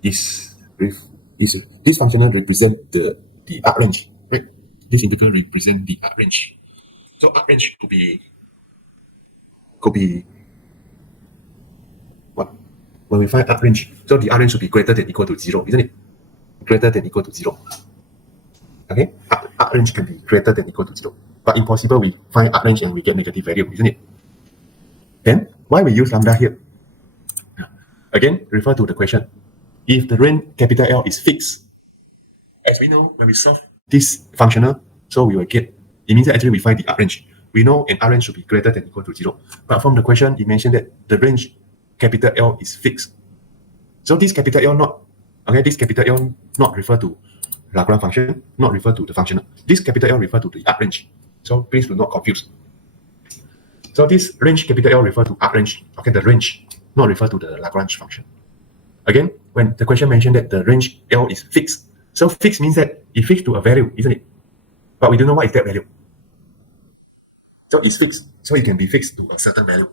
this functional represent the arc range, right? This integral represent the arc range. So arc range could be what? When we find arc range, so the arc range should be greater than equal to 0, isn't it? Greater than equal to 0. Okay, arc range can be greater than equal to 0. But impossible we find arc range and we get negative value, isn't it? Then why we use lambda here? Again, refer to the question. if the range capital L is fixed, as we know, when we solve this functional, so we will get, it means that actually we find the R range. We know an R range should be greater than or equal to 0. But from the question, it mentioned that the range capital L is fixed. So this capital L not, okay, this capital L not refer to Lagrange function, not refer to the functional. This capital L refer to the R range. So please do not confuse. So this range capital L refer to R range, okay, the range, not refer to the Lagrange function. Again, when the question mentioned that the range L is fixed, so fixed means that it fixed to a value, isn't it? But we don't know what is that value. So it's fixed, so it can be fixed to a certain value.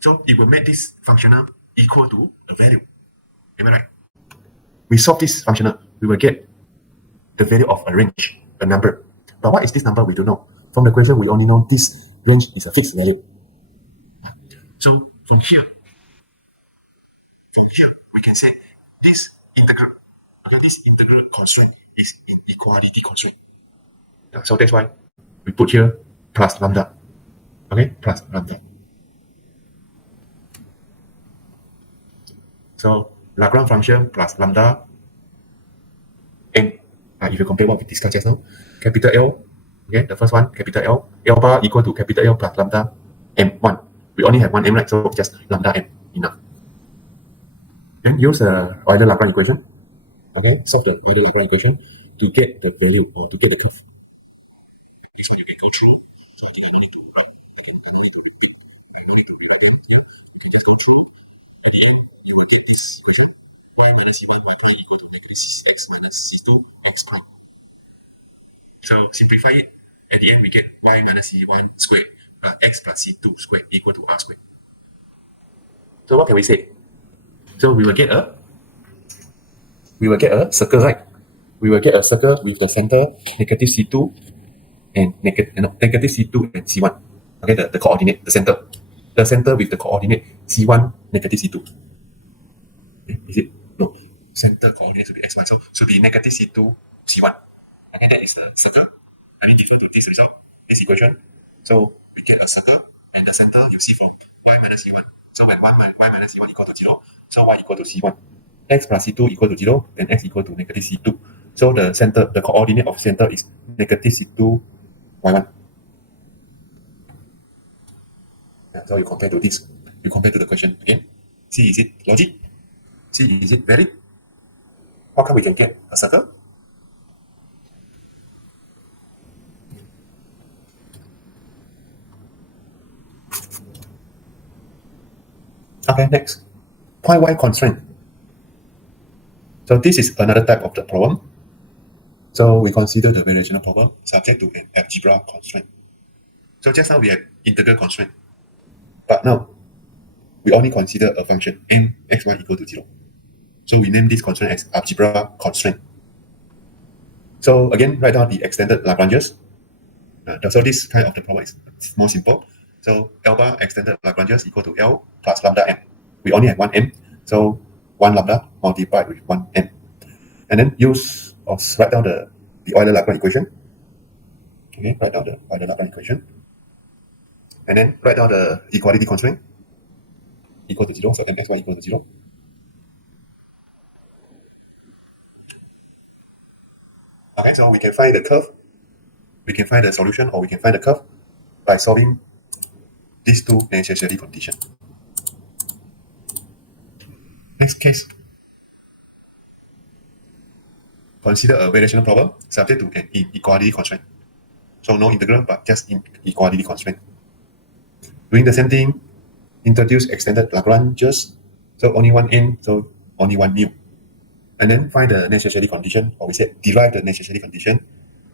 So it will make this functional equal to a value. Am I right? We solve this functional, we will get the value of a range, a number. But what is this number? We don't know. From the question, we only know this range is a fixed value. So from here, we can say this integral, okay, this integral constraint is inequality constraint. So that's why we put here plus lambda, okay, plus lambda. So Lagrange function plus lambda n. If you compare what we discussed just now, capital L, okay, the first one, capital L, L bar equal to capital L plus lambda m1. We only have one m, right? So just lambda m enough. Then use the Euler-Lagrange equation. Okay, solve the Euler-Lagrange equation to get the value or to get the curve. That's what you can go through. So I think I don't need to I don't need to repeat. I don't need to rewrite them here. You can just go through. At the end, you will get this equation. Y minus c1 y prime equal to negative x minus c2 x prime. So simplify it. At the end, we get y minus c1 squared plus x plus c2 squared equal to r squared. So what can we say? So we will get a circle, right? We will get a circle with the center negative c2 and negative c2 and c1. Okay, the coordinate, the center with the coordinate c1 negative c2. Is it? No, center coordinate should be x1, so should be negative c2 c1. Okay, that is the circle. Very different to this result, this equation. So we get a circle, and the center you see from y minus c1. So when y minus c1 equal to 0, so y equal to c1. X plus c2 equal to 0, then x equal to negative c2. So the center, the coordinate of center is negative c2 y1. Yeah, so you compare to this, you compare to the question again. See, is it logic? See, is it valid? How come we can get a circle? Okay, next. Point Y constraint. So this is another type of the problem. So we consider the variational problem subject to an algebra constraint. So just now we had integral constraint. But now, we only consider a function m x1 equal to 0. So we name this constraint as algebra constraint. So again, write down the extended Lagranges. So this kind of the problem is more simple. So L bar extended Lagranges equal to L plus lambda m. We only have one m, so 1 lambda multiplied with 1 m. And then use or write down the Euler-Lagrange equation. Okay, write down the Euler-Lagrange equation. And then write down the equality constraint equal to 0, so mx1 equal to 0. Okay, so we can find the curve, we can find the solution, or we can find the curve by solving these two necessary conditions. Next case. Consider a variational problem subject to an inequality constraint. So no integral, but just inequality constraint. Doing the same thing, introduce extended Lagranges. So only one n, so only one mu. And then find the necessary condition, or we say derive the necessary condition.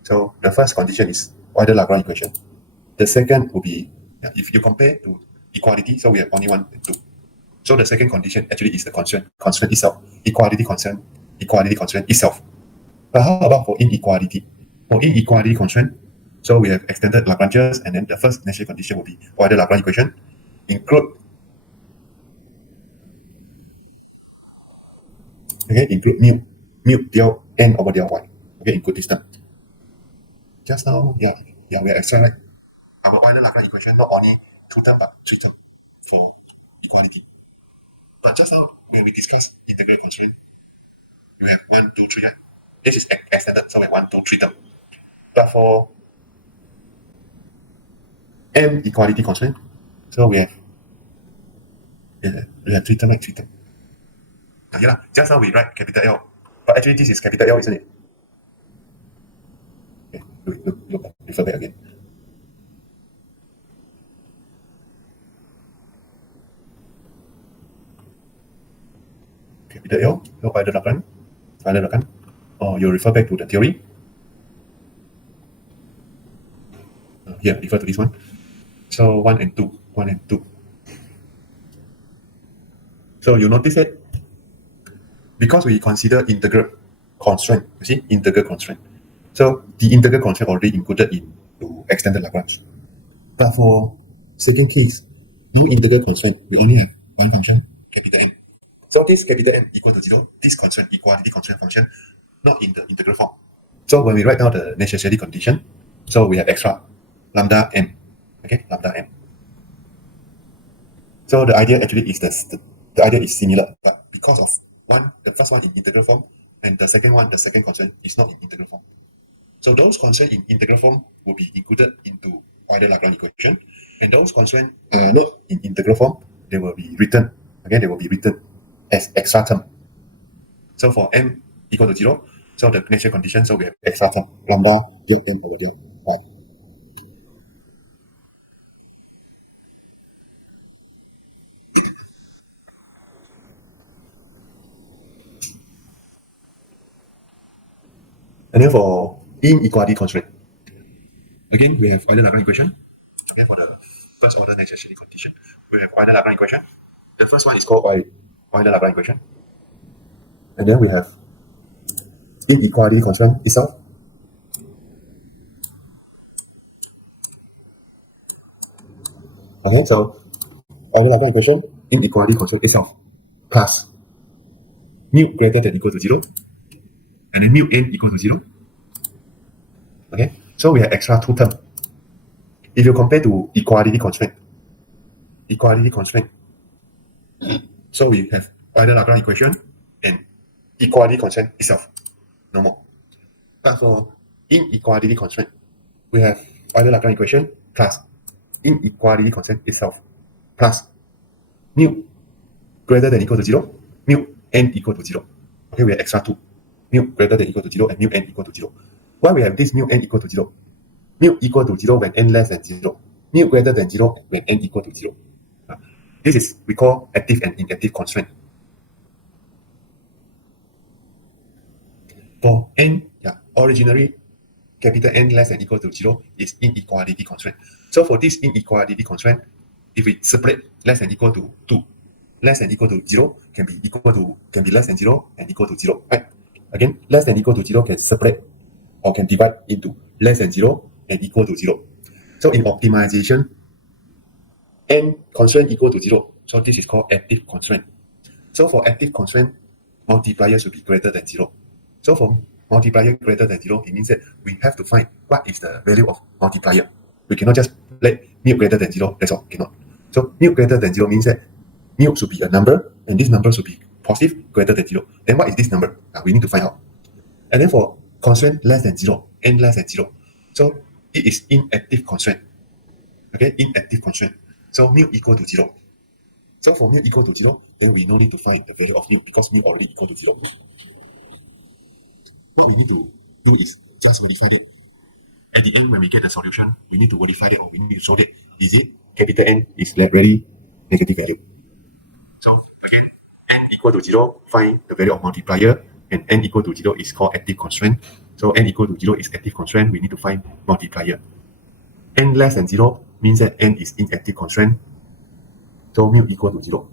So the first condition is Euler-Lagrange equation. The second will be, if you compare to equality, so we have only 1 and 2. So the second condition actually is the constraint itself, equality constraint itself. But how about for inequality? For inequality constraint, so we have extended Lagranges, and then the first necessary condition will be Euler-Lagrange equation, include mu del n over del y. Okay, include this term. Just now, we are extra, right? Our Euler-Lagrange equation not only 2 terms but 3 terms for equality. But just now, when we discuss integral constraint, you have 1, 2, 3. This is extended, so we have 1, 2, 3 term. But for M equality constraint, so we have 3 term, right? 3 term. Yeah, just now we write capital L, but actually this is capital L, isn't it? Okay, look, refer back again. Capital L, so by the Lacan, or you refer back to the theory. Here, refer to this one. So 1 and 2, 1 and 2. So you notice that because we consider integral constraint, you see, integral constraint. So the integral constraint already included into extended Lagrange. But for second case, no integral constraint, we only have one function, capital N. So this capital N equal to 0, this constraint, equality constraint function, not in the integral form. So when we write down the necessary condition, so we have extra lambda m, okay, lambda m. So the idea actually is the idea is similar, but because of the first one in integral form, and the second constraint is not in integral form. So those constraints in integral form will be included into Euler-Lagrange equation, and those constraints not in integral form, they will be written as extra term. So for m equal to 0, so the initial condition, so we have extra term lambda m over there. Right. And then for inequality constraint, again we have Euler-Lagrange equation. Okay, for the first order necessary condition, we have Euler-Lagrange equation. The first one is called Euler-Lagrange equation, and then we have inequality constraint itself. Okay, so Euler-Lagrange equation, inequality constraint itself, plus mu greater than equal to 0, and then mu n equal to 0. Okay, so we have extra two terms. If you compare to equality constraint, so we have Euler-Lagrange equation and equality constraint itself, no more. But for inequality constraint, we have Euler-Lagrange equation plus inequality constraint itself plus mu greater than equal to 0, mu n equal to 0. Okay, we have extra two, mu greater than equal to 0 and mu n equal to 0. Why we have this mu n equal to 0? Mu equal to 0 when n less than 0. Mu greater than 0 when n equal to 0. This is we call active and inactive constraint. For n, originally capital N less than equal to 0 is inequality constraint. So for this inequality constraint, if we separate less than equal to 2, less than equal to 0 can be less than 0 and equal to 0. Right? Again, less than equal to 0 can separate or can divide into less than 0 and equal to 0. So in optimization, n constraint equal to 0. So this is called active constraint. So for active constraint, multiplier should be greater than 0. So for multiplier greater than 0, it means that we have to find what is the value of multiplier. We cannot just let mu greater than 0, that's all, cannot. So mu greater than 0 means that mu should be a number, and this number should be positive greater than 0. Then what is this number? We need to find out. And then for constraint less than 0, n less than 0, so it is inactive constraint. Okay, inactive constraint. So mu equal to 0. So for mu equal to 0, then we no need to find the value of mu because mu already equal to 0. What we need to do is just verify it. At the end, when we get the solution, we need to verify it or we need to show that is it capital N is very negative value. So again, n equal to 0, find the value of multiplier, and n equal to 0 is called active constraint. So n equal to 0 is active constraint, we need to find multiplier. N less than 0 means that n is inactive constraint. So mu equal to 0.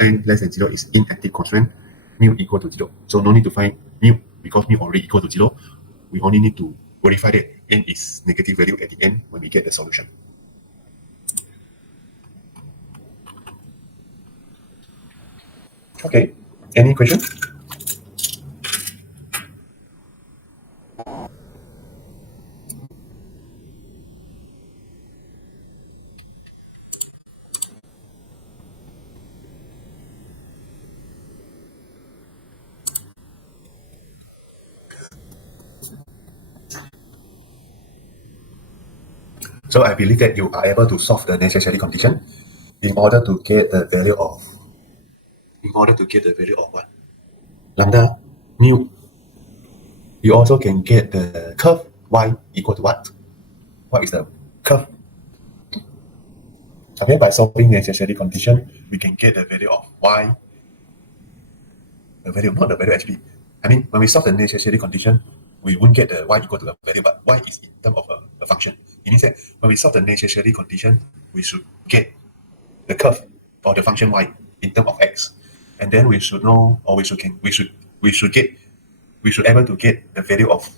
N less than 0 is inactive constraint, mu equal to 0. So no need to find mu because mu already equal to 0. We only need to verify that n is negative value at the end when we get the solution. Okay, any question? So I believe that you are able to solve the necessary condition in order to get the value of what? Lambda mu. You also can get the curve y equal to what? What is the curve? Okay, by solving necessary condition, we can get the value of y. The value, not the value actually. I mean, when we solve the necessary condition, we won't get the y equal to a value, but y is in terms of a function. It means that when we solve the necessary condition, we should get the curve or the function y in terms of x, and then we should know, or we should get we should able to get the value of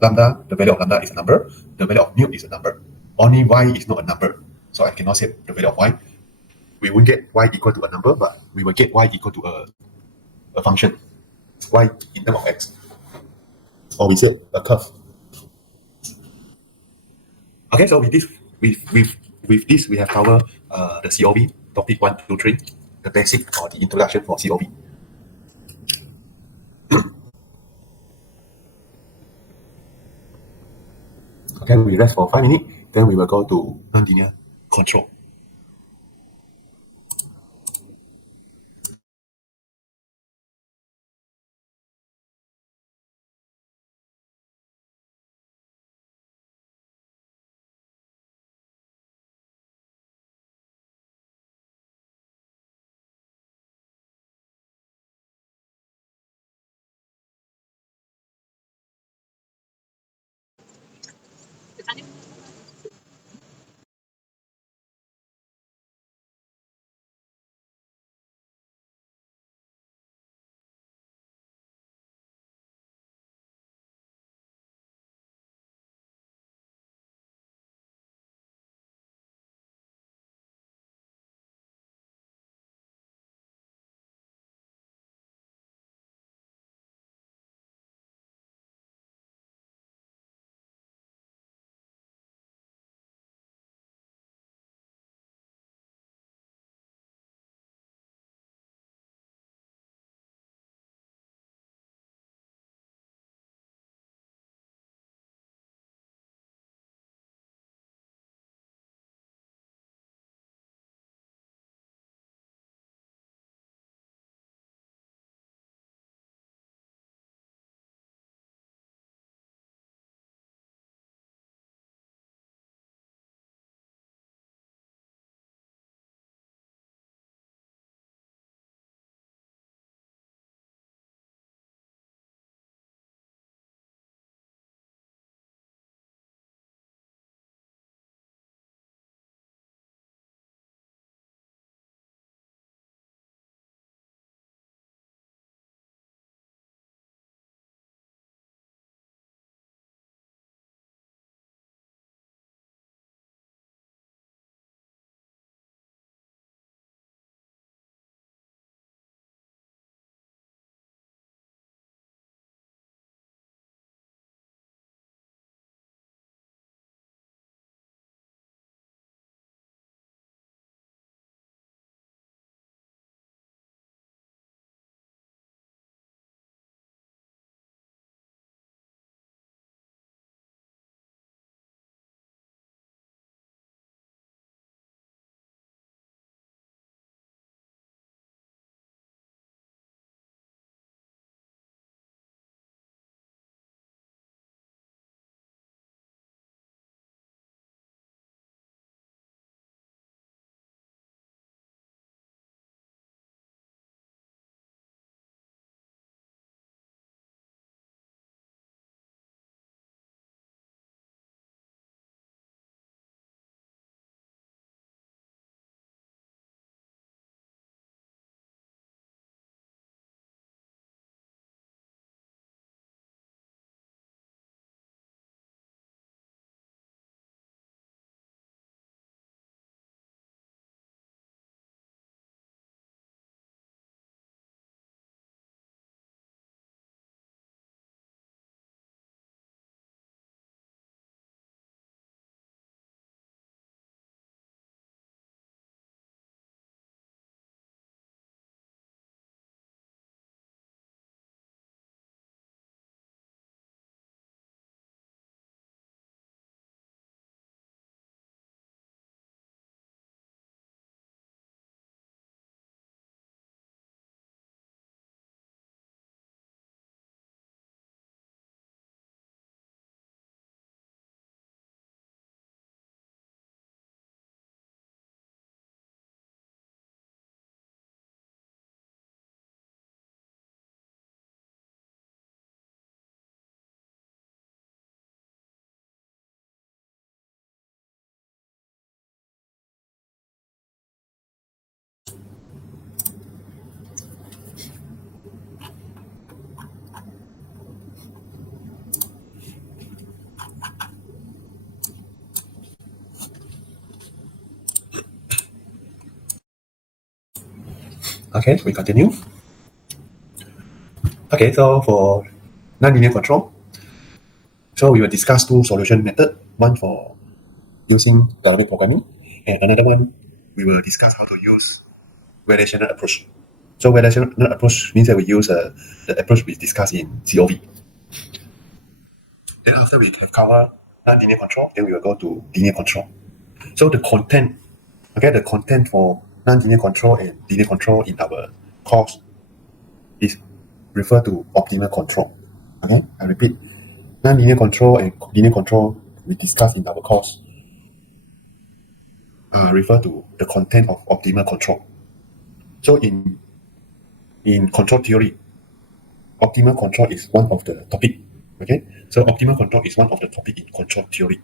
lambda. The value of lambda is a number. The value of mu is a number. Only y is not a number, so I cannot say the value of y. We won't get y equal to a number, but we will get y equal to a function, y in terms of x, or we say a curve. Okay, so with this we have covered the COV topic 1, 2, 3, the basic or the introduction for COV. Okay, we rest for 5 minutes, then we will go to nonlinear control. Okay, we continue. Okay, so for nonlinear control, so we will discuss two solution method, one for using dynamic programming, and another one we will discuss how to use variational approach. So variational approach means that we use the approach we discussed in COV. Then after we have covered nonlinear control, then we will go to linear control. So the content, okay, the content for nonlinear control and linear control in our course is referred to optimal control. Okay, I repeat, nonlinear control and linear control we discussed in our course refer to the content of optimal control. So in control theory, optimal control is one of the topic. Okay, so optimal control is one of the topic in control theory.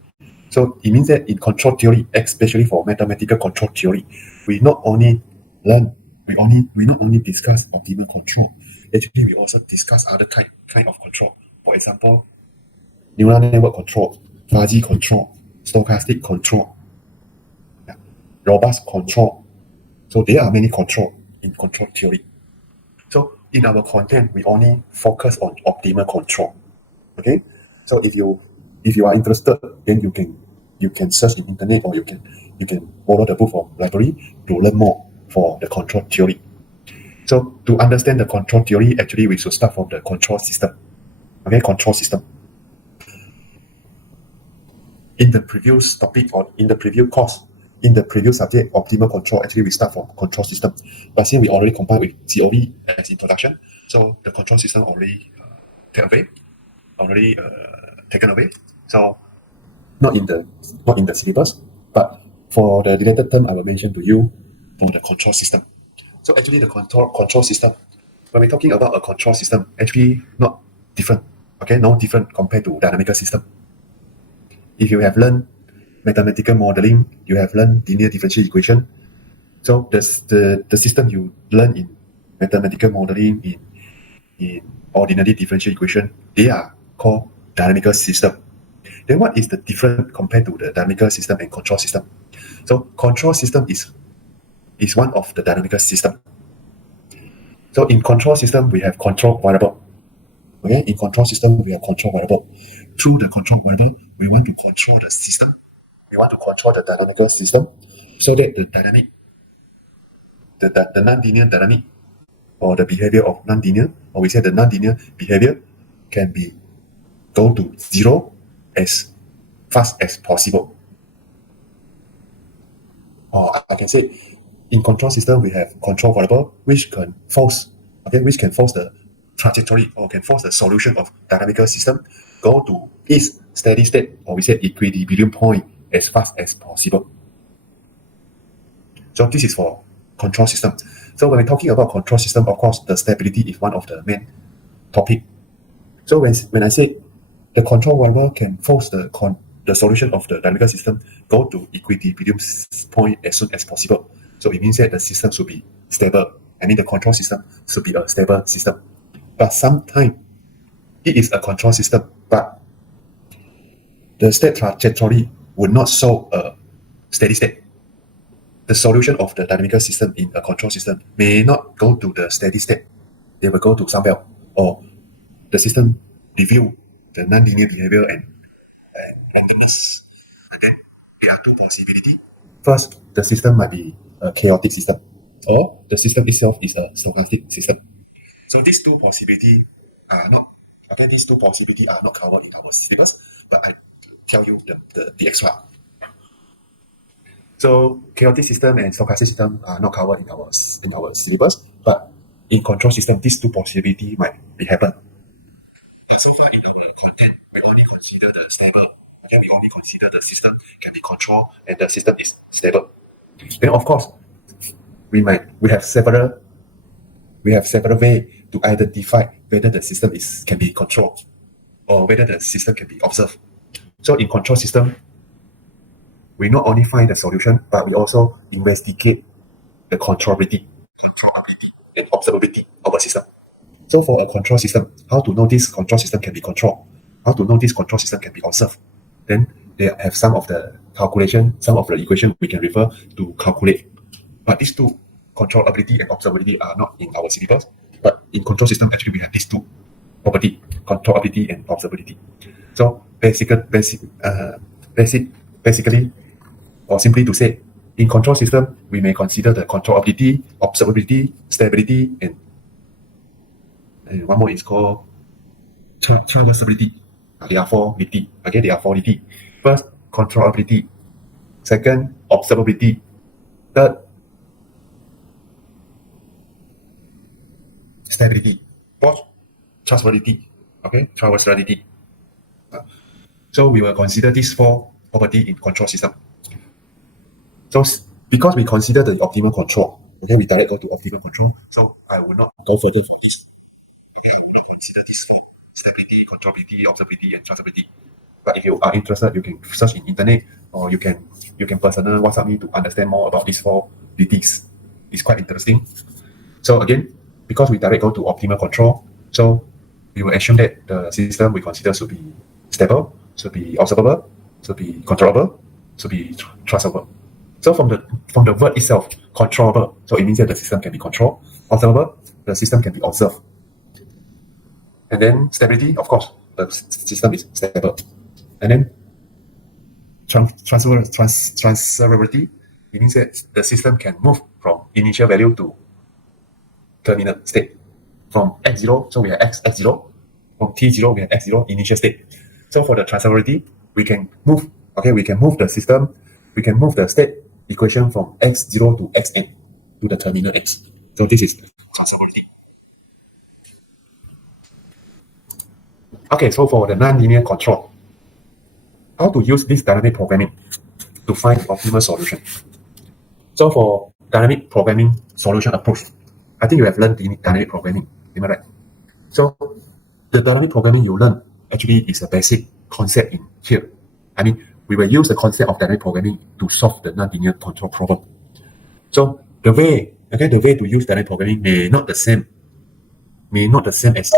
So it means that in control theory, especially for mathematical control theory, we not only discuss optimal control. Actually, we also discuss other kind of control. For example, neural network control, fuzzy control, stochastic control, robust control. So there are many control in control theory. So in our content, we only focus on optimal control. Okay. So if you are interested, then you can search in internet or you can borrow the book from library to learn more for the control theory. So to understand the control theory, actually we should start from the control system. Okay, control system. In the previous topic or in the previous course, in the previous subject, optimal control, actually we start from control system. But since we already combined with COV as introduction, so the control system already taken away. So not in the syllabus, but for the related term, I will mention to you for the control system. So actually the control system, when we're talking about a control system, actually not different. Okay, no different compared to dynamical system. If you have learned mathematical modeling, you have learned linear differential equation. So the system you learn in mathematical modeling, in ordinary differential equation, they are called dynamical system. Then what is the difference compared to the dynamical system and control system? So control system is one of the dynamical system. So in control system, we have control variable. Okay, in control system, we have control variable. Through the control variable, we want to control the system. We want to control the dynamical system so that the dynamic, the nonlinear dynamic or the behavior of nonlinear, or we say the nonlinear behavior can be go to zero as fast as possible. Or I can say in control system, we have control variable which can force the trajectory or can force the solution of dynamical system go to its steady state, or we say equilibrium point, as fast as possible. So this is for control system. So when we're talking about control system, of course, the stability is one of the main topic. So when I say the control variable can force the solution of the dynamical system go to equilibrium point as soon as possible. So it means that the system should be stable. I mean, the control system should be a stable system. But sometimes it is a control system, but the state trajectory would not show a steady state. The solution of the dynamical system in a control system may not go to the steady state. They will go to somewhere, or the system review the nonlinear behavior and randomness. And then there are two possibilities. First, the system might be a chaotic system, or the system itself is a stochastic system. So these two possibilities are not covered in our syllabus, but I tell you the extra. So chaotic system and stochastic system are not covered in our syllabus, but in control system, these two possibilities might be happen. But so far in our content, we only consider the stable. Okay, we only consider the system can be controlled and the system is stable. Then of course, we have several ways to identify whether the system can be controlled or whether the system can be observed. So in control system, we not only find the solution, but we also investigate the controllability and observability of a system. So for a control system, how to know this control system can be controlled? How to know this control system can be observed? Then they have some of the calculation, some of the equation we can refer to calculate. But these two controllability and observability are not in our syllabus, but in control system, actually we have these two property, controllability and observability. So basically, or simply to say, in control system, we may consider the controllability, observability, stability, and one more is called traversability. There are four DT. Okay, there are four DT. First, controllability. Second, observability. Third, stability. Fourth, trustworthy. Okay, traversability. So we will consider these four property in control system. So because we consider the optimal control, okay, we direct go to optimal control. So I will not go further for this. Consider this four: stability, controllability, observability, and trustability. But if you are interested, you can search in internet or you can personal WhatsApp me to understand more about these four DTs. It's quite interesting. So again, because we direct go to optimal control, so we will assume that the system we consider should be stable, should be observable, should be controllable, should be trustable. So from the word itself, controllable, so it means that the system can be controlled. Observable, the system can be observed. And then stability, of course, the system is stable. And then transferability, it means that the system can move from initial value to terminal state. From x0, so we have x0. From t0, we have x0, initial state. So for the transferability, we can move the system, we can move the state equation from x0 to xn to the terminal x. So this is transferability. Okay, so for the nonlinear control, how to use this dynamic programming to find optimal solution. So for dynamic programming solution approach, I think you have learned dynamic programming, am I right? So the dynamic programming you learn actually is a basic concept in here. I mean, we will use the concept of dynamic programming to solve the nonlinear control problem. So the way to use dynamic programming may not the same as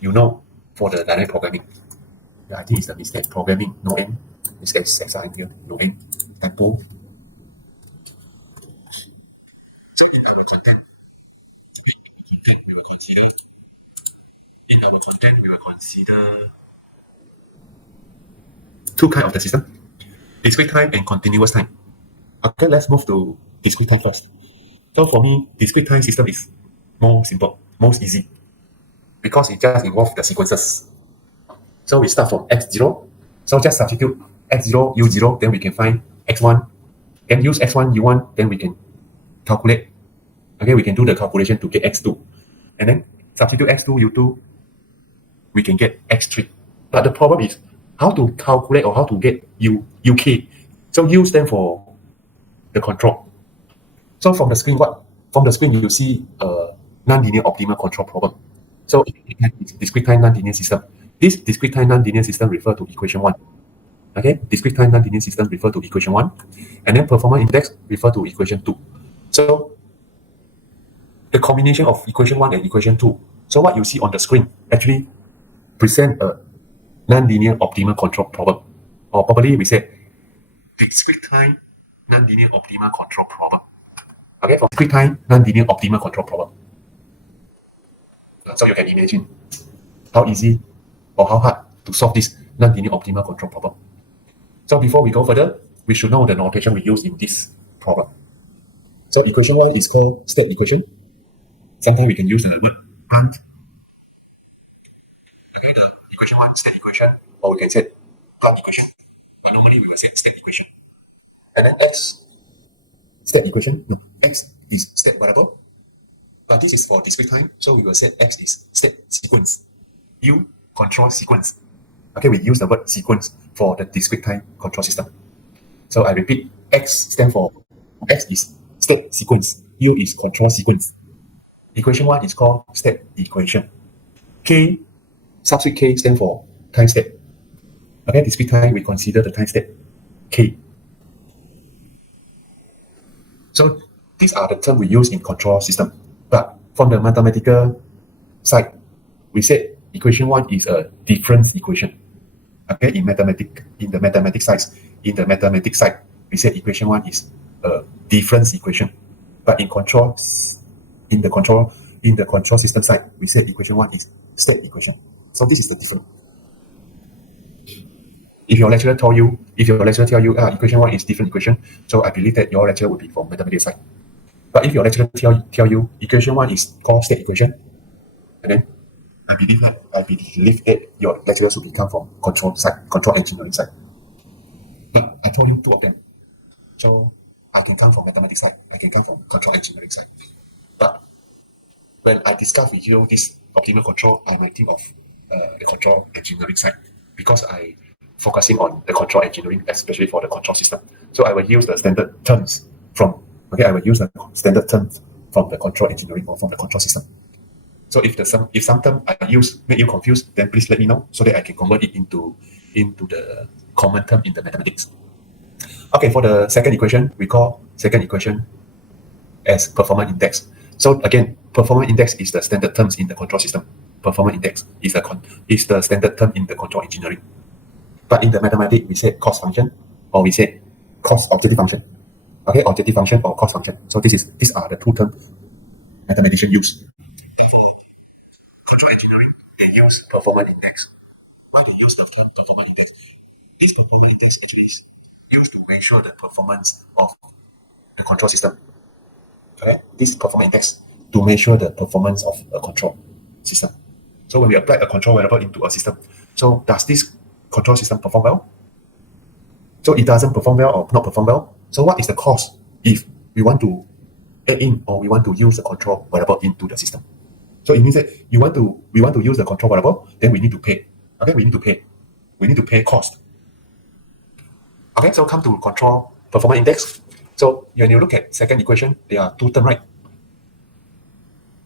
you know for the dynamic programming. Yeah, I think it's the mistake. Programming, no N. It's SI here, no N. Typo. So in our content, we will consider two kinds of the system: discrete time and continuous time. Okay, let's move to discrete time first. So for me, discrete time system is more simple, most easy, because it just involves the sequences. So we start from x0. So just substitute x0, u0, then we can find x1. Then use x1, u1, then we can calculate. Okay, we can do the calculation to get x2. And then substitute x2, u2, we can get x3. But the problem is how to calculate or how to get uk. So u stands for the control. So from the screen, you see a nonlinear optimal control problem. So it's discrete time nonlinear system. This discrete time nonlinear system refers to equation 1. Okay, discrete time nonlinear system refers to equation 1. And then performance index refers to equation 2. So the combination of equation 1 and equation 2. So what you see on the screen actually present a nonlinear optimal control problem. Or probably we say discrete time nonlinear optimal control problem. Okay, for discrete time nonlinear optimal control problem. So you can imagine how easy or how hard to solve this nonlinear optimal control problem. So before we go further, we should know the notation we use in this problem. So equation 1 is called state equation. Sometimes we can use the word and. Okay, the equation 1 state equation, or we can say part equation. But normally we will say state equation. And then x state equation. No, x is state variable. But this is for discrete time, so we will say x is state sequence. U control sequence. Okay, we use the word sequence for the discrete time control system. So I repeat, x is state sequence. U is control sequence. Equation 1 is called state equation. K, subscript K stands for time state. Okay, discrete time, we consider the time state K. So these are the terms we use in control system. But from the mathematical side, we said equation 1 is a difference equation. Okay, in the mathematics side, we said equation 1 is a difference equation. But in the control system side, we say equation 1 is state equation. So this is the difference. If your lecturer tell you equation 1 is different equation, so I believe that your lecturer would be from mathematics side. But if your lecturer tell you equation 1 is called state equation, and then I believe that your lecturers will become from control engineering side. But I told you two of them. So I can come from mathematics side, I can come from control engineering side. But when I discuss with you this optimal control, I might think of the control engineering side because I focusing on the control engineering, especially for the control system. So I will use the standard terms from the control engineering or from the control system. So if some term I use make you confused, then please let me know so that I can convert it into the common term in the mathematics. Okay, for the second equation, we call second equation as performance index. So again, performance index is the standard terms in the control system. Performance index is the standard term in the control engineering. But in the mathematics, we say cost function, or we say cost objective function. Okay, objective function or cost function. So these are the two terms mathematicians use. Control engineering, they use performance index. Why they use the performance index? This performance index actually is used to measure the performance of the control system. Okay, this performance index to measure the performance of a control system. So when we apply a control variable into a system, so does this control system perform well? So it doesn't perform well or not perform well. So what is the cost if we want to add in or we want to use the control variable into the system? So it means that we want to use the control variable, then we need to pay. Okay, we need to pay cost. Okay, so come to control performance index. So when you look at second equation, there are two terms, right?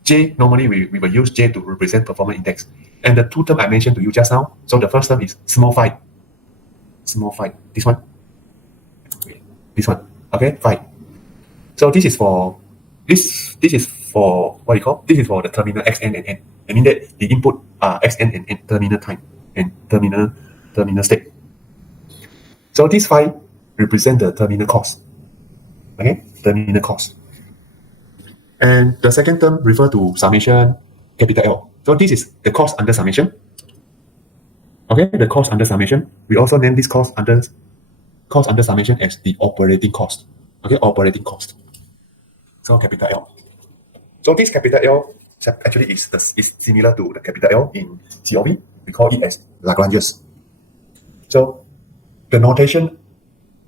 J, normally we will use J to represent performance index. And the two terms I mentioned to you just now, so the first term is small phi. Small phi, this one. Okay, phi. So this is for what you call? This is for the terminal xn and n. I mean that the input are xn and n, terminal time and terminal state. So this phi represent the terminal cost. Okay, terminal cost. And the second term refer to summation capital L. So this is the cost under summation. Okay, the cost under summation. We also name this cost under summation as the operating cost. Okay, operating cost. So capital L. So this capital L actually is similar to the capital L in COV. We call it as Lagrange's. So the notation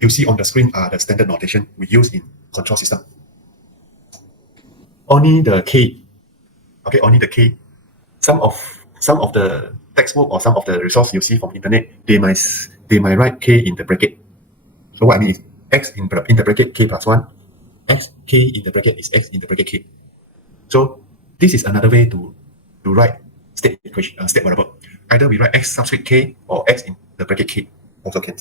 you see on the screen are the standard notation we use in control system. Only the K. Okay, only the K. Some of the textbook or some of the resource you see from internet, they might write K in the bracket. So what I mean is X in the bracket K plus 1, X K in the bracket is X in the bracket K. So this is another way to write state equation, state variable. Either we write X subscript K or X in the bracket K also can.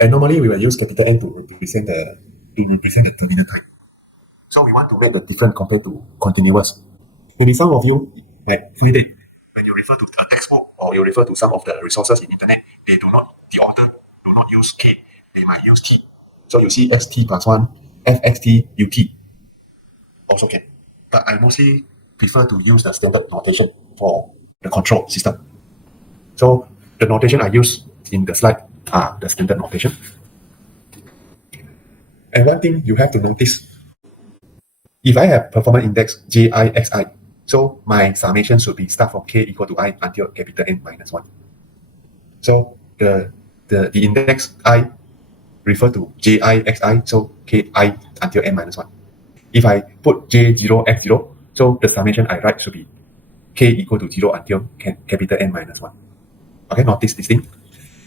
And normally we will use capital N to represent the terminal time. So we want to make the difference compared to continuous. Maybe some of you might find it when you refer to a textbook or you refer to some of the resources in internet, the author do not use K, they might use T. So you see ST plus 1, FXT, UT also can. But I mostly prefer to use the standard notation for the control system. So the notation I use in the slide are the standard notation. And one thing you have to notice, if I have performance index JIXI, so my summation should be start from K equal to I until capital N minus 1. So the index I refer to JIXI, so KI until N minus 1. If I put J0 X0, so the summation I write should be K equal to 0 until capital N minus 1. Okay, notice this thing.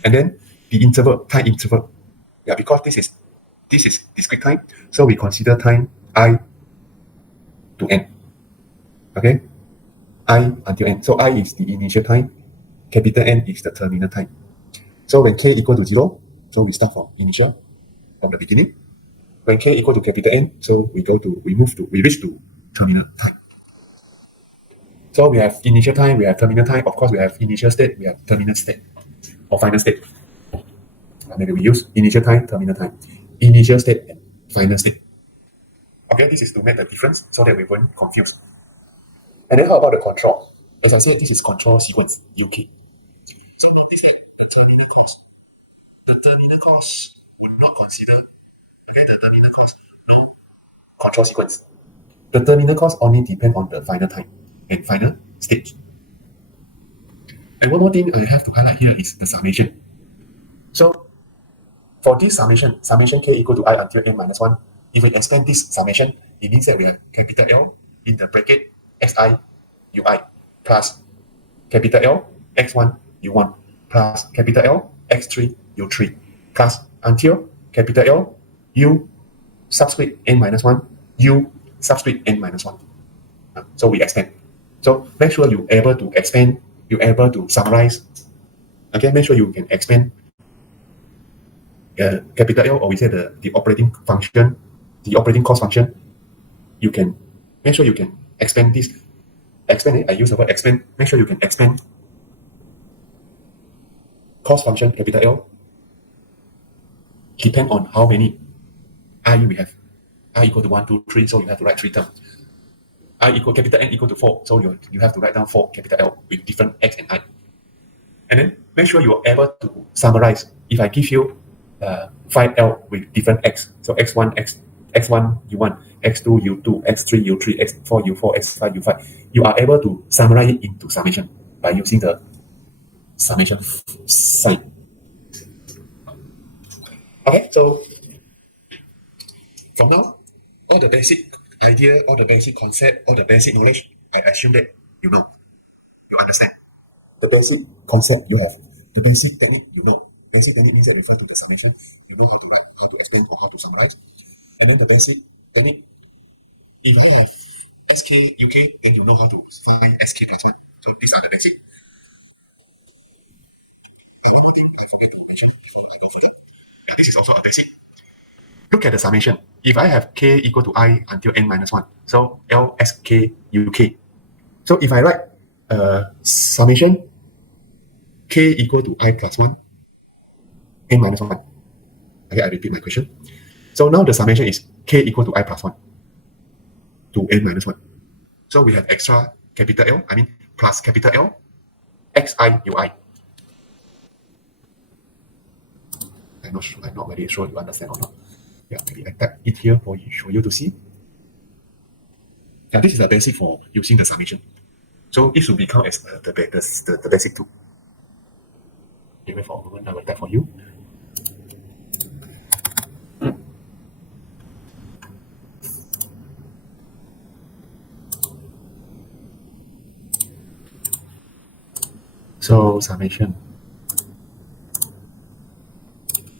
And then the time interval. Yeah, because this is discrete time, so we consider time I to N. Okay, I until N. So I is the initial time, capital N is the terminal time. So when K equal to 0, so we start from initial, from the beginning. When K equal to capital N, so we reach to terminal time. So we have initial time, we have terminal time. Of course, we have initial state, we have terminal state or final state. maybe we use initial time, terminal time, initial state, and final state. Okay, this is to make the difference so that we won't confuse. And then how about the control? As I said, this is control sequence, UK. So note this thing, the terminal cost. The terminal cost would not consider the terminal cost. No. Control sequence. The terminal cost only depend on the final time and final stage. And one more thing I have to highlight here is the summation. So for this summation k equal to I until n minus 1, if we expand this summation, it means that we have capital L in the bracket xi ui plus capital L x1 u1 plus capital L x3 u3 plus until capital L u subscript n minus 1 u subscript n minus 1. So we expand. So make sure you're able to expand, you're able to summarize. Okay, make sure you can expand capital L, or we say the operating function, the operating cost function. You can make sure you can expand this. Expand it. I use the word expand. Make sure you can expand cost function capital L. Depend on how many I we have. I equal to 1, 2, 3, so you have to write 3 terms. I equal capital N equal to 4, so you have to write down 4 capital L with different X and I. And then make sure you are able to summarize. If I give you 5L with different X, so X1, X1, U1, X2, U2, X3, U3, X4, U4, X5, U5, you are able to summarize it into summation by using the summation sign. Okay, so from now, all the basic idea, all the basic concept, all the basic knowledge, I assume that you know, you understand. The basic concept you have, the basic technique you know. Basic technique means that you refer to the summation, you know how to write, how to explain, or how to summarize. And then the basic technique, if you have SK, UK, then you know how to find SK plus 1. So these are the basic. And one more thing I forget to mention before I go further. Yeah, this is also a basic. Look at the summation. If I have k equal to I until n minus 1, so LSK UK. So if I write summation k equal to I plus 1, n minus 1. Okay, I repeat my question. So now the summation is k equal to I plus 1 to n minus 1. So we have extra capital L, I mean plus capital L, xi ui. I'm not very sure you understand or not. Yeah, maybe I type it here for you to see. Yeah, this is the basic for using the summation. So it should become as the basic too. Okay, wait for a moment, I will type for you. So summation.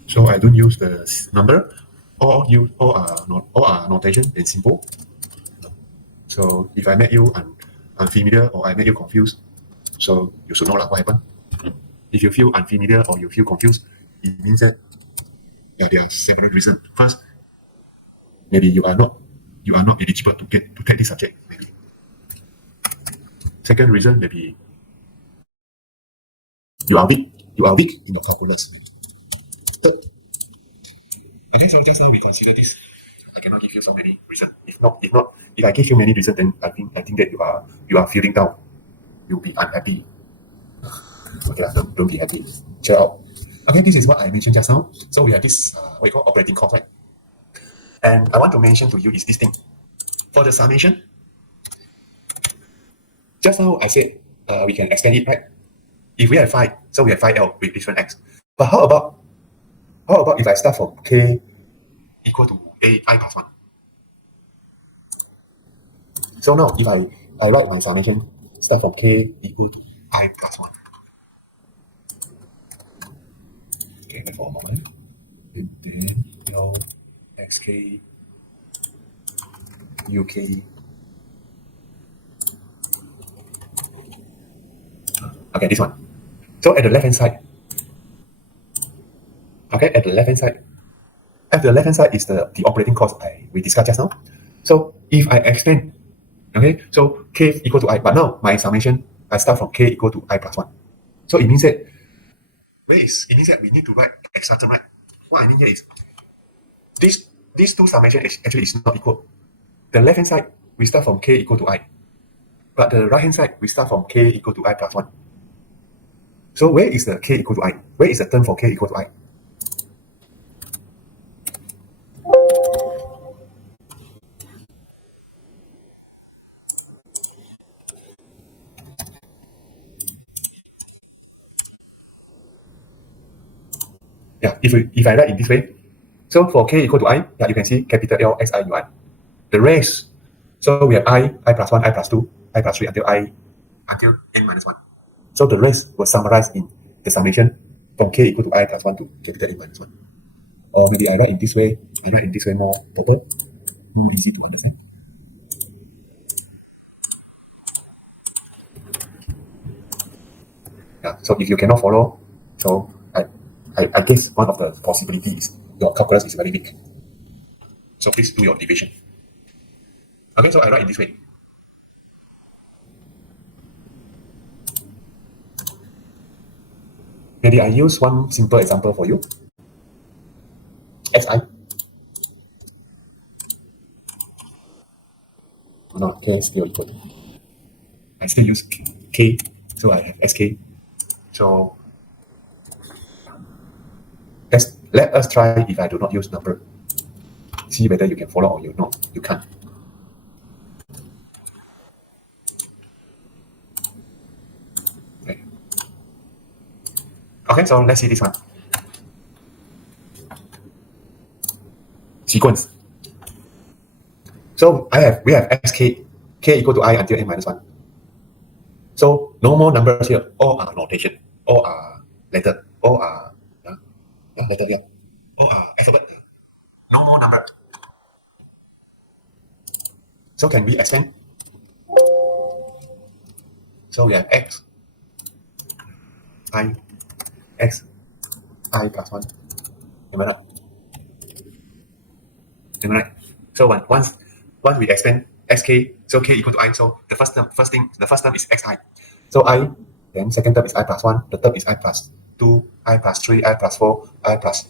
So I don't use the number, or are notation and simple. So if I make you unfamiliar or I make you confused, so you should know what happened. If you feel unfamiliar or you feel confused, it means that there are several reasons. First, maybe you are not eligible to take this subject. Maybe. Second reason, maybe you are weak in the calculus. Okay, so just now we consider this. I cannot give you so many reasons. If I give you many reasons, then I think that you are feeling down. You'll be unhappy. Okay, don't be happy. Cheer out. Okay, this is what I mentioned just now. So we have this what we call operating cost, right? And I want to mention to you is this thing. For the summation, just now I said we can expand it, right? If we have 5, so we have 5L with different X. But how about if I start from K equal to I plus 1? So now if I write my summation, start from K equal to I plus 1. Okay, wait for a moment. And then L XK UK. Okay, this one. So at the left hand side. Okay, at the left hand side is the operating cost we discussed just now. So if I expand, okay, so K equal to I, but now my summation, I start from K equal to I plus 1. So it means that where is initial? We need to write extra term, right? What I mean here is these two summation actually is not equal. The left hand side we start from k equal to I, but the right hand side we start from k equal to I plus 1. So where is the k equal to I? Where is the term for k equal to I? Yeah, if I write in this way, so for k equal to I, yeah, you can see capital L X I U I. The rest, so we have I plus 1, I plus 2, I plus 3 until n minus 1. So the rest was summarized in the summation from k equal to I plus 1 to capital N minus 1. Or maybe I write in this way, more proper, more easy to understand. Yeah, so if you cannot follow, so I guess one of the possibilities is your calculus is very big. So please do your division. Okay, so I write in this way. Maybe I use one simple example for you. Xi. No, k still equal. I still use k, so I have sk. So let us try if I do not use number. See whether you can follow or you can't. Okay, so let's see this one. Sequence. So we have sk, k equal to I until n minus 1. So no more numbers here. All are notation. All are letter. All are letter here. All are alphabet. No more number. So can we extend? So we have x, I, x, I plus 1. Am I right? Am I right? So once we extend sk, so k equal to I. So the first term is xi. So I, then second term is I plus 1. The third is I plus 2, I plus 3, I plus 4, I plus.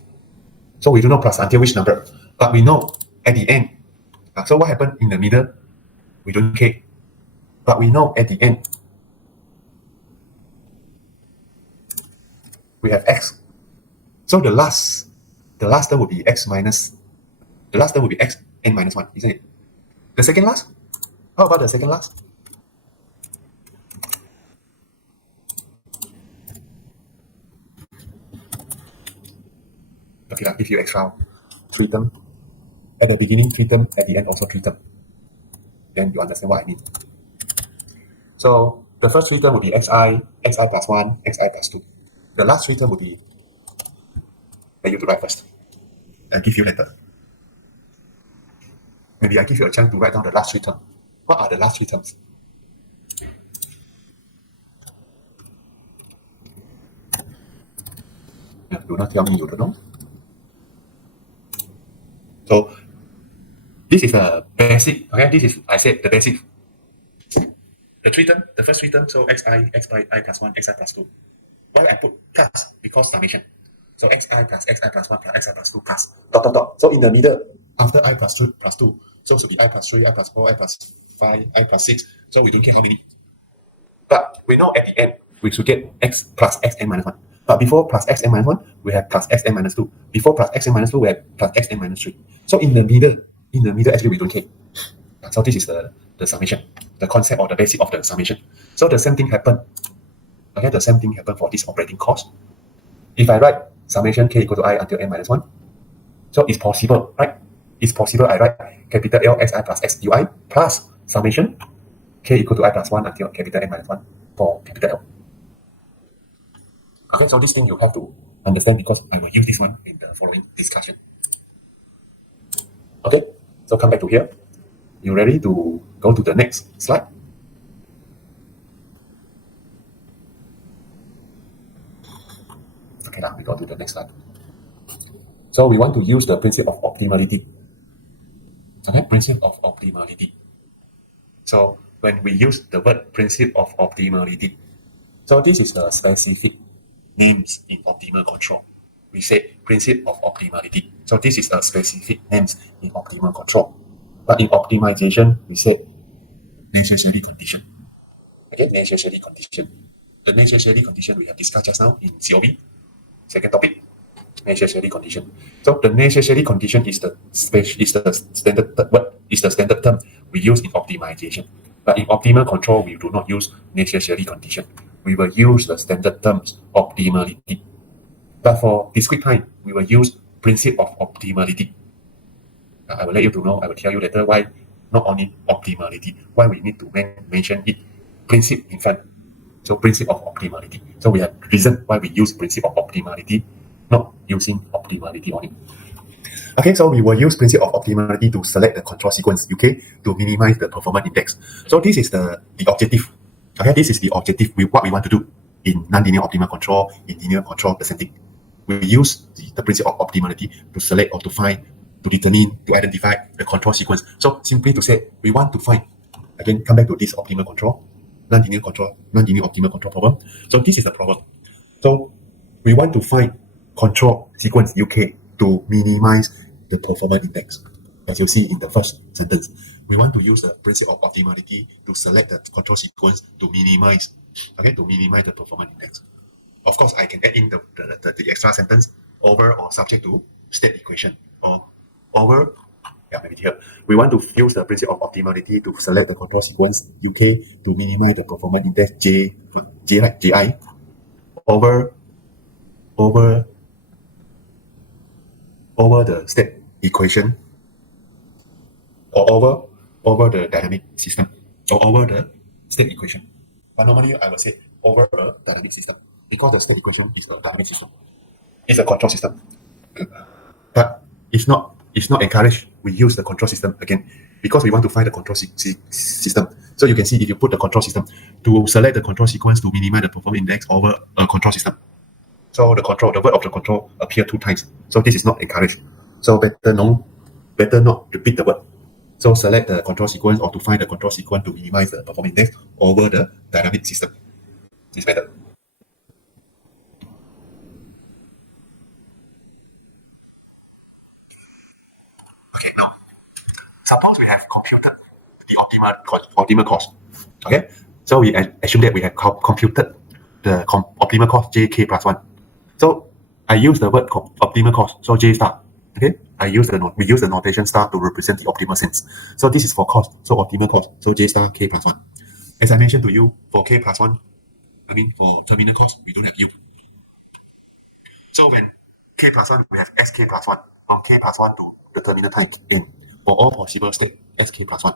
So we do not plus until which number, but we know at the end. So what happened in the middle? We don't k, but we know at the end we have x. So the last term will be x minus. The last term will be x n minus 1, isn't it? The second last? How about the second last? Okay, if you extra 3 term at the beginning, 3 term at the end, also 3 term. Then you understand what I mean. So the first 3 term will be xi plus 1, xi plus 2. The last 3 term will be that you have to write first. I'll give you later. Maybe I give you a chance to write down the last 3 terms. What are the last 3 terms? Yeah, do not tell me you don't know. So this is a basic. Okay, this is I said the basic. The 3 term, the first 3 terms, so xi, I plus 1, xi plus 2. Why I put plus? Because summation. So xi plus xi plus 1 plus xi plus 2 plus dot. So in the middle, after I plus 2 plus 2, so should be I plus 3, I plus 4, I plus 5, I plus 6. So we don't care how many. But we know at the end, we should get x plus xn minus 1. But before plus xn minus 1, we have plus xn minus 2. Before plus xn minus 2, we have plus xn minus 3. So in the middle, actually we don't care. So this is the summation, the concept or the basic of the summation. So the same thing happened. Okay, the same thing happened for this operating cost. If I write summation k equal to I until n minus 1, so it's possible, right? It's possible I write capital L xi plus x ui plus summation k equal to I plus 1 until capital N minus 1 for capital L. Okay, so this thing you have to understand because I will use this one in the following discussion. Okay, so come back to here. You ready to go to the next slide? Okay, now we go to the next slide. So we want to use the principle of optimality. Okay, principle of optimality. So when we use the word principle of optimality, so this is a specific names in optimal control. We say principle of optimality. So this is a specific names in optimal control. But in optimization, we say necessary condition. Again, necessary condition. The necessary condition we have discussed just now in COB. Second topic, necessary condition. So the necessary condition is the standard term we use in optimization. But in optimal control, we do not use necessary condition. We will use the standard terms optimality. But for discrete time, we will use principle of optimality. I will let you to know. I will tell you later why not only optimality, why we need to mention it principle in front. So principle of optimality. So we have reason why we use principle of optimality, not using optimality only. Okay, so we will use principle of optimality to select the control sequence UK to minimize the performance index. So this is the objective. Okay, this is the objective what we want to do in nonlinear optimal control, in linear control, the same thing. We use the principle of optimality to select or to find, to determine, to identify the control sequence. So simply to say, we want to find, again, come back to this optimal control, nonlinear optimal control problem. So this is the problem. So we want to find control sequence UK to minimize the performance index. As you see in the first sentence, we want to use the principle of optimality to select the control sequence to minimize the performance index. Of course, I can add in the extra sentence over or subject to state equation or over. Yeah, maybe here. We want to use the principle of optimality to select the control sequence UK to minimize the performance index Ji over the state equation or over the dynamic system or over the state equation. But normally I will say over a dynamic system because the state equation is a dynamic system. It's a control system. But it's not encouraged. We use the control system again because we want to find the control system. So you can see if you put the control system to select the control sequence to minimize the performance index over a control system. So the word of the control appear 2 times. So this is not encouraged. So better not repeat the word. So select the control sequence or to find the control sequence to minimize the performance index over the dynamic system. This method. Okay, now suppose we have computed the optimal cost. Okay, so we assume that we have computed the optimal cost JK plus 1. So I use the word optimal cost, so J star. Okay, we use the notation star to represent the optimal sense. So this is for cost, so optimal cost, so J star K plus 1. As I mentioned to you, for K plus 1, for terminal cost, we don't have U. So when K plus 1, we have SK plus 1, from K plus 1 to the terminal time n, for all possible state, SK plus 1.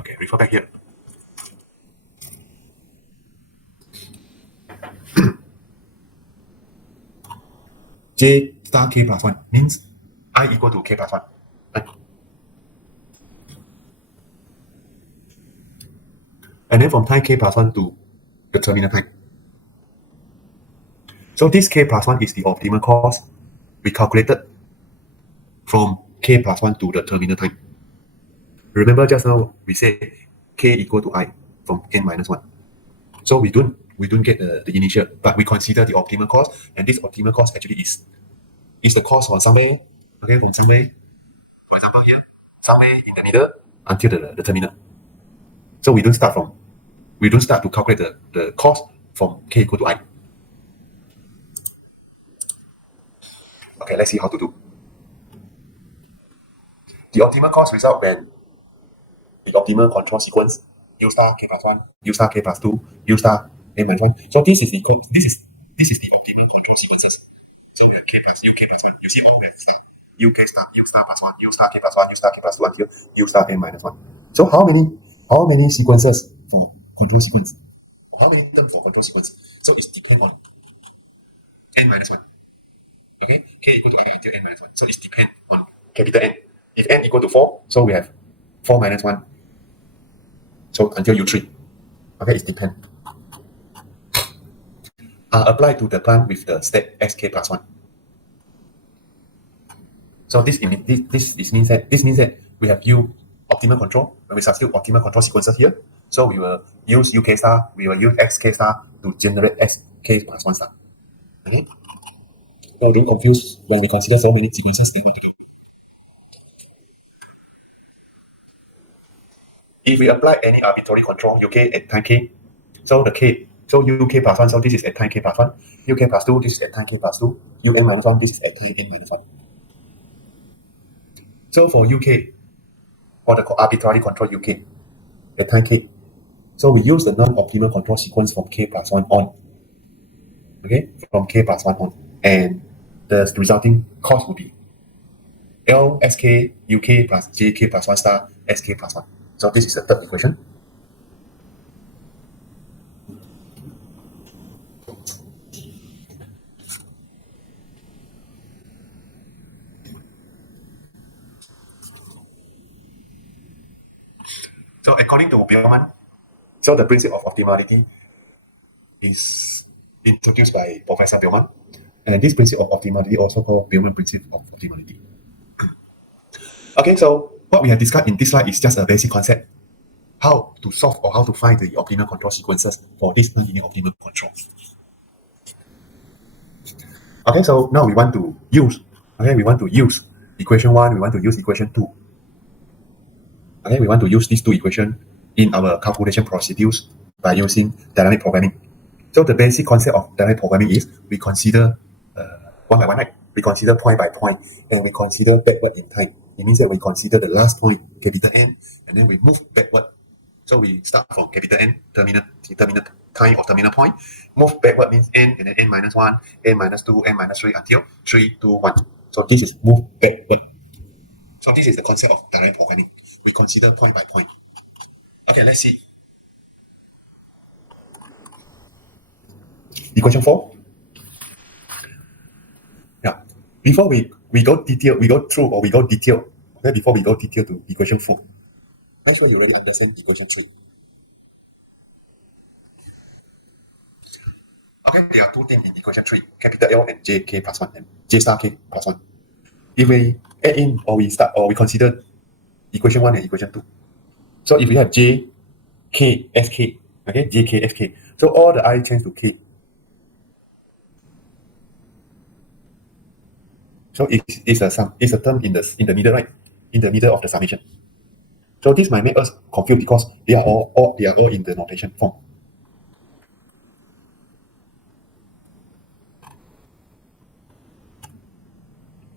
Okay, refer back here. J star K plus 1 means I equal to K plus 1. Right? And then from time K plus 1 to the terminal time. So this K plus 1 is the optimal cost we calculated from K plus 1 to the terminal time. Remember just now we said K equal to I from n minus 1. So we don't get the initial, but we consider the optimal cost, and this optimal cost actually is the cost from somewhere, okay, from somewhere, for example here, somewhere in the middle until the terminal. So we don't start to calculate the cost from K equal to I. Okay, let's see how to do. The optimal cost result when the optimal control sequence U star K plus 1, U star K plus 2, U star n minus 1. So this is the optimal control sequences. So we have K plus U, K plus 1. You see all we have star. U star plus 1, U star K plus 1, U star K plus 2 until U star n minus 1. So how many sequences for control sequence? How many terms for control sequence? So it depends on n minus 1. Okay, K equal to I until n minus 1. So it depends on capital N. If n equal to 4, so we have 4 minus 1. So until U3. Okay, it depends. Apply to the plant with the state SK plus 1. So this means that we have U optimal control. When we substitute optimal control sequences here, so we will use UK star, we will use XK star to generate SK plus 1 star. Okay? Now don't confuse when we consider so many sequences in one together. If we apply any arbitrary control UK at time k, so the k, so UK plus 1, so this is at time k plus 1, UK plus 2, this is at time k plus 2, UN minus 1, this is at time n minus 1. So for UK, for the arbitrary control UK at time k, so we use the non-optimal control sequence from k plus 1 on. Okay, from k plus 1 on. And the resulting cost will be L sk UK plus JK plus 1 star SK plus 1. So this is the third equation. So according to Bellman, so the principle of optimality is introduced by Professor Bellman. And this principle of optimality also called Bellman principle of optimality. Okay, so what we have discussed in this slide is just a basic concept. How to solve or how to find the optimal control sequences for this nonlinear optimal control. Okay, so now we want to use equation 1, we want to use equation 2. Okay, we want to use these two equations in our calculation procedures by using dynamic programming. So the basic concept of dynamic programming is we consider one by one, right? We consider point by point, and we consider backward in time. It means that we consider the last point, capital N, and then we move backward. So we start from capital N, terminal time or terminal point, move backward means N, and then N minus 1, N minus 2, N minus 3 until 3, 2, 1. So this is move backward. So this is the concept of dynamic programming. We consider point by point. Okay, let's see. Equation 4. Yeah. Before we go detail, we go through or we go detail. Okay, before we go detail to equation 4. Make sure you already understand equation 3. Okay, there are two things in equation 3, capital L and JK plus 1 and J star K plus 1. If we add in or we start or we consider equation 1 and equation 2. So if we have J, K, SK, okay, JK, SK. So all the I change to K. So it's a sum, it's a term in the middle, right? In the middle of the summation. So this might make us confused because they are all in the notation form.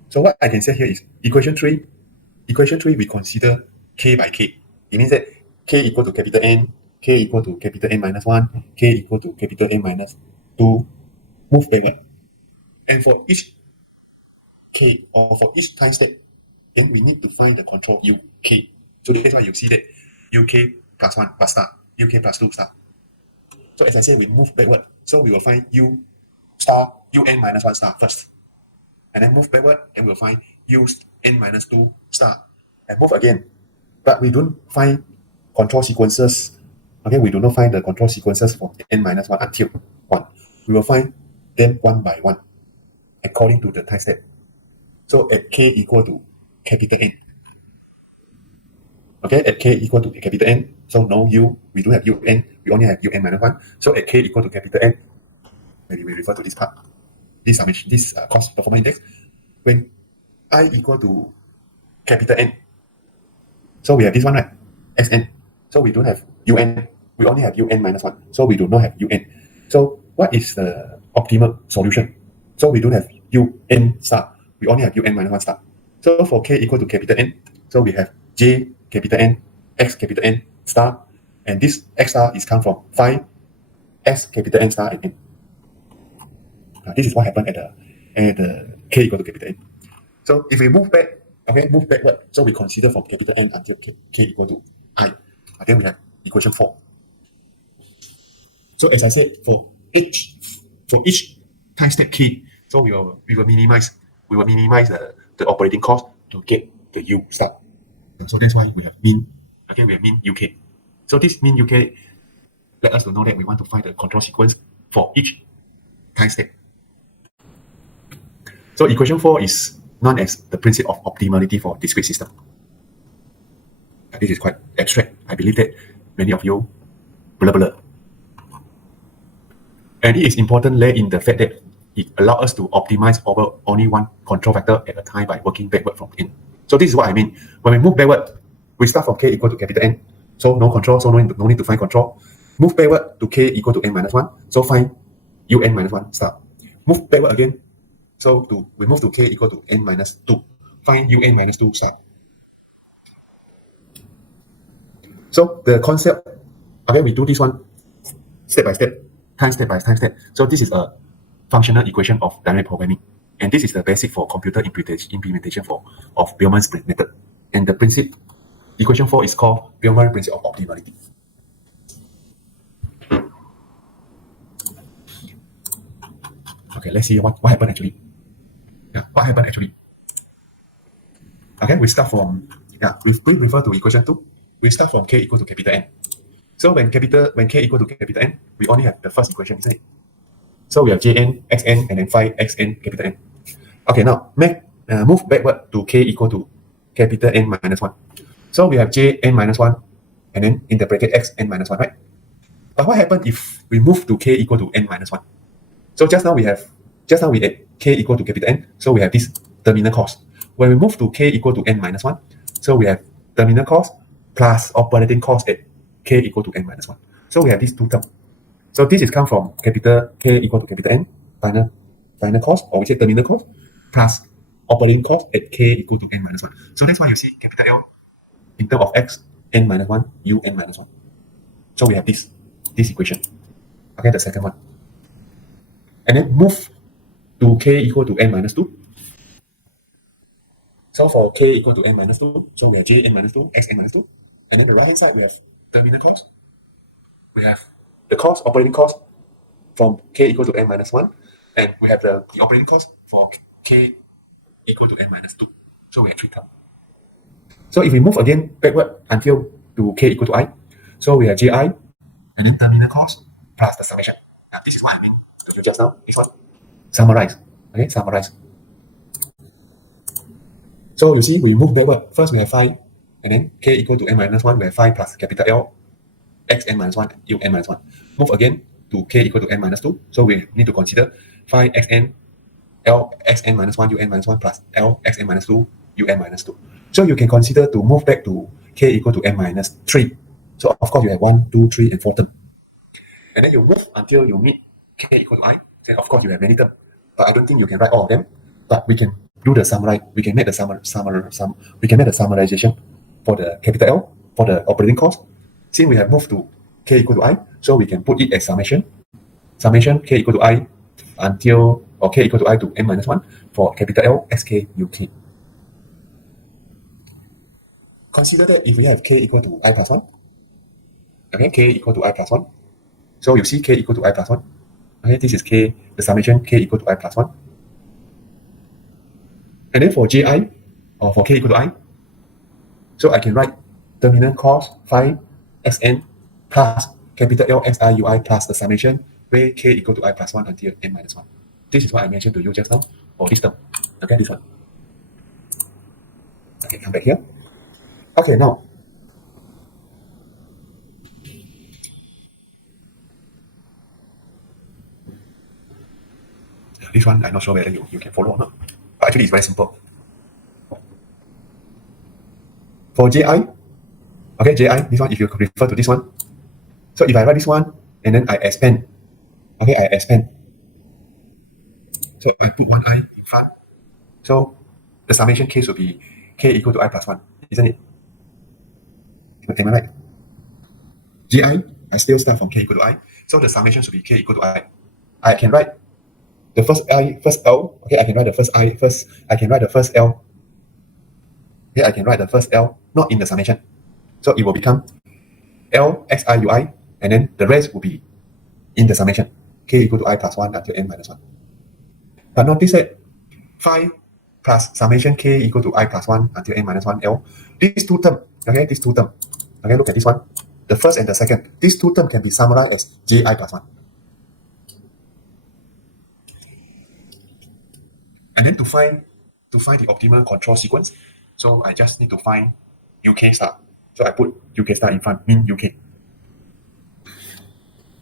So what I can say here is equation 3 we consider K by K. It means that K equal to capital N, K equal to capital N minus 1, K equal to capital N minus 2, move backward. And for each K or for each time step, then we need to find the control UK. So that's why you see that UK plus 1 plus star, UK plus 2 star. So as I said, we move backward. So we will find U star, UN minus 1 star first. And then move backward and we'll find U N minus 2 star. And move again. But we don't find control sequences. Okay, we do not find the control sequences for N minus 1 until 1. We will find them one by one according to the time step. So at K equal to capital N. Okay, at K equal to capital N. So no U, we don't have UN, we only have UN minus 1. So at K equal to capital N, maybe we refer to this part, this summation, this cost performance index. When I equal to capital N, so we have this one, right? Sn. So we don't have UN, we only have UN minus 1. So we do not have UN. So what is the optimal solution? So we don't have UN star, we only have UN minus 1 star. So for K equal to capital N, so we have J capital N, X capital N star, and this X star is come from 5 S capital N star and N. This is what happened at the K equal to capital N. So if we move back, okay, move backward, so we consider from capital N until K equal to I. Again, we have equation 4. So as I said, for each time step K, so we will minimize the operating cost to get the U star. So that's why we have mean. Again, we have mean UK. So this mean UK let us to know that we want to find the control sequence for each time step. So equation 4 is known as the principle of optimality for discrete system. This is quite abstract. I believe that many of you blah blah. And it is important lay in the fact that it allows us to optimize over only one control vector at a time by working backward from n. So this is what I mean. When we move backward, we start from k equal to capital N. So no control, so no need to find control. Move backward to k equal to n minus 1. So find un minus 1 start. Move backward again. So we move to k equal to n minus 2. Find un minus 2 start. So the concept, okay, we do this one step by step, time step by time step. So this is a functional equation of dynamic programming. And this is the basic for computer implementation of Bellman's method. And the principle, equation 4 is called Bellman principle of optimality. Okay, let's see what happened actually. Yeah, what happened actually. Okay, we start from, we refer to equation 2. We start from k equal to capital N. So when k equal to capital N, we only have the first equation, isn't it? So we have Jn, Xn, and then phi Xn, capital N. Okay, now move backward to k equal to capital N minus 1. So we have Jn minus 1, and then in the bracket Xn minus 1, right? But what happened if we move to k equal to n minus 1? So just now we add k equal to capital N, so we have this terminal cost. When we move to k equal to n minus 1, so we have terminal cost plus operating cost at k equal to n minus 1. So we have these two terms. So this is come from capital K equal to capital N, final cost, or we say terminal cost, plus operating cost at k equal to n minus 1. So that's why you see capital L in terms of x, n minus 1, u, n minus 1. So we have this equation. Okay, the second one. And then move to k equal to n minus 2. So for k equal to n minus 2, so we have Jn minus 2, Xn minus 2. And then the right hand side, we have terminal cost. We have the cost, operating cost from k equal to n minus 1. And we have the operating cost for k equal to n minus 2. So we have three terms. So if we move again backward until to k equal to I, so we have Ji, and then terminal cost plus the summation. And this is what I mean to you just now. This one. Summarize. Okay, summarize. So you see, we move backward. First we have phi, and then k equal to n minus 1, we have phi plus capital L, xn minus 1, un minus 1. Move again to k equal to n minus 2. So we need to consider phi xn, L xn minus 1, un minus 1 plus L xn minus 2, un minus 2. So you can consider to move back to k equal to n minus 3. So of course you have 1, 2, 3, and 4 terms. And then you move until you meet k equal to I. And of course you have many terms. But I don't think you can write all of them. But we can do the summary. We can make the summarization for the capital L, for the operating cost. Since we have moved to k equal to I, so we can put it as summation. Summation k equal to I until, or k equal to I to n minus 1 for capital L, sk, uk. Consider that if we have k equal to I plus 1, okay, k equal to I plus 1. So you see k equal to I plus 1. Okay, this is k, the summation k equal to I plus 1. And then for Ji, or for k equal to I, so I can write terminal cost phi xn plus capital L xi ui plus the summation where k equal to I plus 1 until n minus 1. This is what I mentioned to you just now for this term. Okay, this one. Okay, come back here. Okay, now. This one, I'm not sure whether you can follow or not. But actually, it's very simple. For Ji, okay, Ji, this one, if you refer to this one. So if I write this one, and then I expand. Okay, I expand. So I put one I in front. So the summation case will be k equal to I plus 1, isn't it? Am I right? Ji, I still start from k equal to I. So the summation should be k equal to I. I can write the first L. Okay, I can write the first I first. I can write the first L. Okay, I can write the first L, not in the summation. So it will become L xi ui, and then the rest will be in the summation. K equal to I plus 1 until n minus 1. But notice that phi plus summation k equal to I plus 1 until n minus 1 L. These two terms, okay, these two terms. Okay, look at this one. The first and the second. These two terms can be summarized as Ji plus 1. And then to find the optimal control sequence, so I just need to find UK star. So I put UK star in front, mean UK.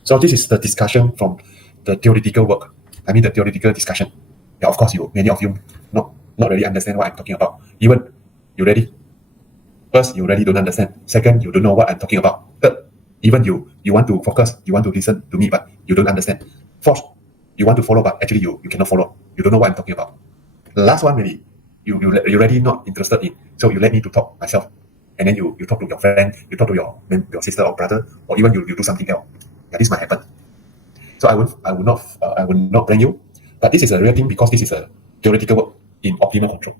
So this is the discussion from the theoretical work. I mean the theoretical discussion. Yeah, of course, many of you not really understand what I'm talking about. Even you ready? First, you really don't understand. Second, you don't know what I'm talking about. Third, even you want to focus, you want to listen to me, but you don't understand. Fourth, you want to follow, but actually you cannot follow. You don't know what I'm talking about. The last one, maybe you already not interested in, so you let me to talk myself, and then you talk to your friend, you talk to your sister or brother, or even you do something else. Yeah, this might happen. So I will not blame you, but this is a real thing because this is a theoretical work in optimal control.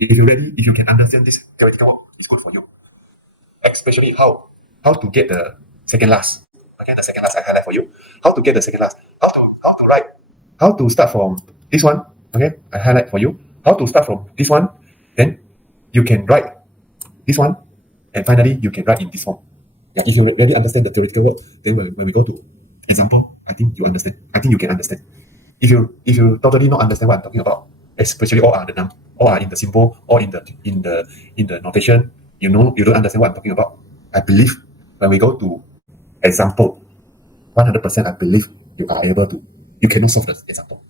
If you're ready, if you can understand this theoretical work, it's good for you. Especially how to get the second last. Okay, the second last I highlight for you. How to get the second last. How to write. How to start from this one. Okay, I highlight for you. How to start from this one. Then you can write this one, and finally you can write in this form. Yeah, if you really understand the theoretical work, then when we go to example, I think you understand. I think you can understand. If you totally not understand what I'm talking about, especially all are the all are in the symbol, or in the notation, you don't understand what I'm talking about. I believe when we go to example, 100% I believe you are able to. You cannot solve the example.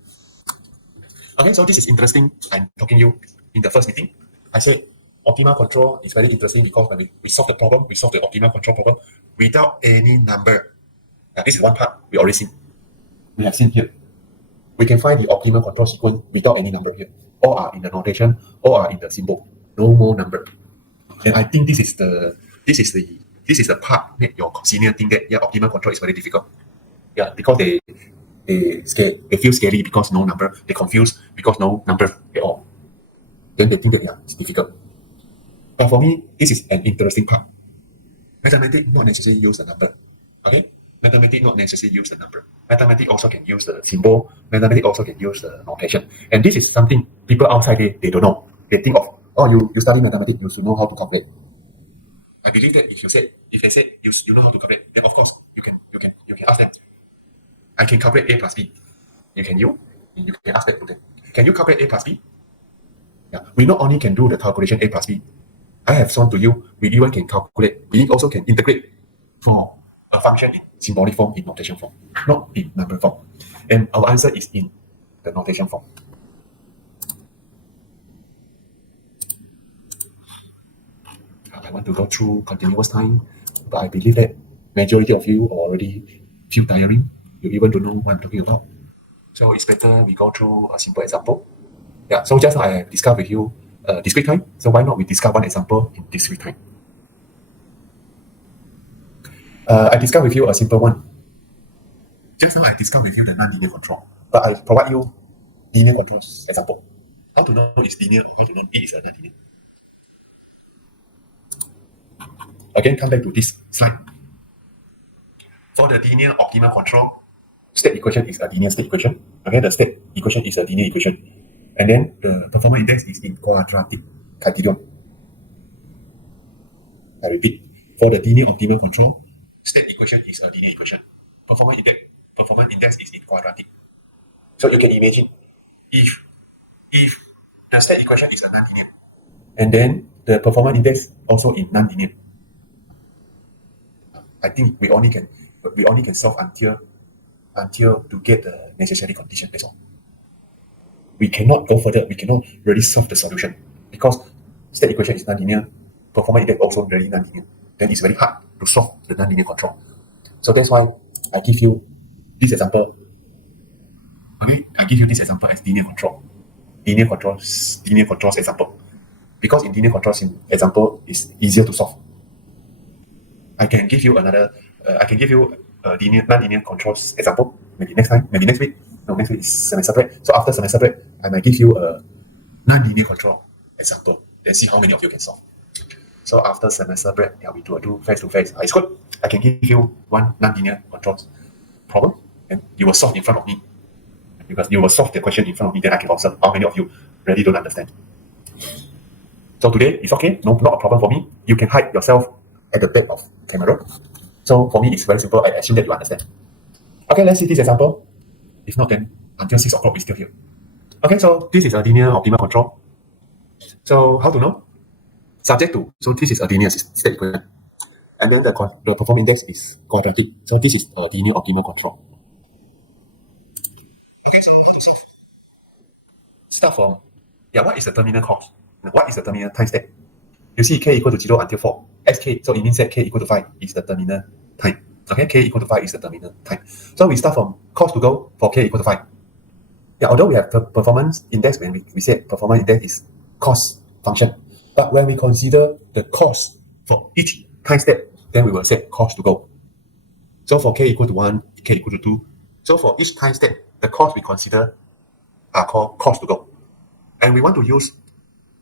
Okay, so this is interesting. I'm talking you in the first meeting. I said optimal control is very interesting because when we solve the problem, we solve the optimal control problem without any number. Now, this is one part we already seen. We have seen here. We can find the optimal control sequence without any number here. All are in the notation, all are in the symbol. No more number. And I think this is the part that your senior think that optimal control is very difficult. Yeah, because they feel scary because no number. They confused because no number at all. Then they think that it's difficult. But for me, this is an interesting part. Mathematics not necessarily use the number. Okay? Mathematics not necessarily use the number. Mathematics also can use the symbol. Mathematics also can use the notation. And this is something people outside they don't know. They think of, you study mathematics, you should know how to calculate. I believe that if they say you know how to calculate, then of course you can ask them. I can calculate A plus B. You can ask that to them. Can you calculate A plus B? Yeah. We not only can do the calculation A plus B. I have shown to you, we even can calculate, we also can integrate for a function in symbolic form, in notation form, not in number form. And our answer is in the notation form. I want to go through continuous time, but I believe that majority of you already feel tiring. You even don't know what I'm talking about. So it's better we go through a simple example. Yeah, so just now I have discussed with you discrete time. So why not we discuss one example in discrete time? I discussed with you a simple one. Just now I discussed with you the non-linear control, but I provide you linear controls example. How to know it's linear, how to know it is a non-linear. Again, come back to this slide. For the linear optimal control, state equation is a linear state equation. Okay, the state equation is a linear equation. And then the performance index is in quadratic criterion. I repeat, for the linear optimal control, state equation is a linear equation. Performance index is in quadratic. So you can imagine if the state equation is a non-linear, and then the performance index also in non-linear, I think we only can solve until to get the necessary condition. That's all. We cannot go further. We cannot really solve the solution because state equation is non-linear. Performance index also very non-linear. Then it's very hard to solve the non-linear control. So that's why I give you this example. Okay, I give you this example as linear control. Linear controls example. Because in linear controls example is easier to solve. I can give you another. I can give you a non-linear controls example. Maybe next time. Maybe next week. No, next week is semester break. So after semester break, I might give you a non-linear control example. Then see how many of you can solve. So after semester break, yeah, we do face to face. It's good. I can give you one non-linear controls problem, and you will solve in front of me. Because you will solve the question in front of me, then I can observe how many of you really don't understand. So today, it's okay. No, not a problem for me. You can hide yourself at the back of camera. So for me, it's very simple. I assume that you understand. Okay, let's see this example. If not, then until 6 o'clock, we're still here. Okay, so this is a linear optimal control. So how to know? Subject to, so this is a linear state equation. And then the performance index is quadratic. So this is a linear optimal control. Okay, so start from, what is the terminal cost? What is the terminal time step? You see k equal to 0 until 4. sk, so it means that k equal to 5 is the terminal time. Okay, k equal to 5 is the terminal time. So we start from cost to go for k equal to 5. Although we have the performance index, when we say performance index is cost function, but when we consider the cost for each time step, then we will set cost to go. So for k equal to 1, k equal to 2, so for each time step, the cost we consider are called cost to go. And we want to use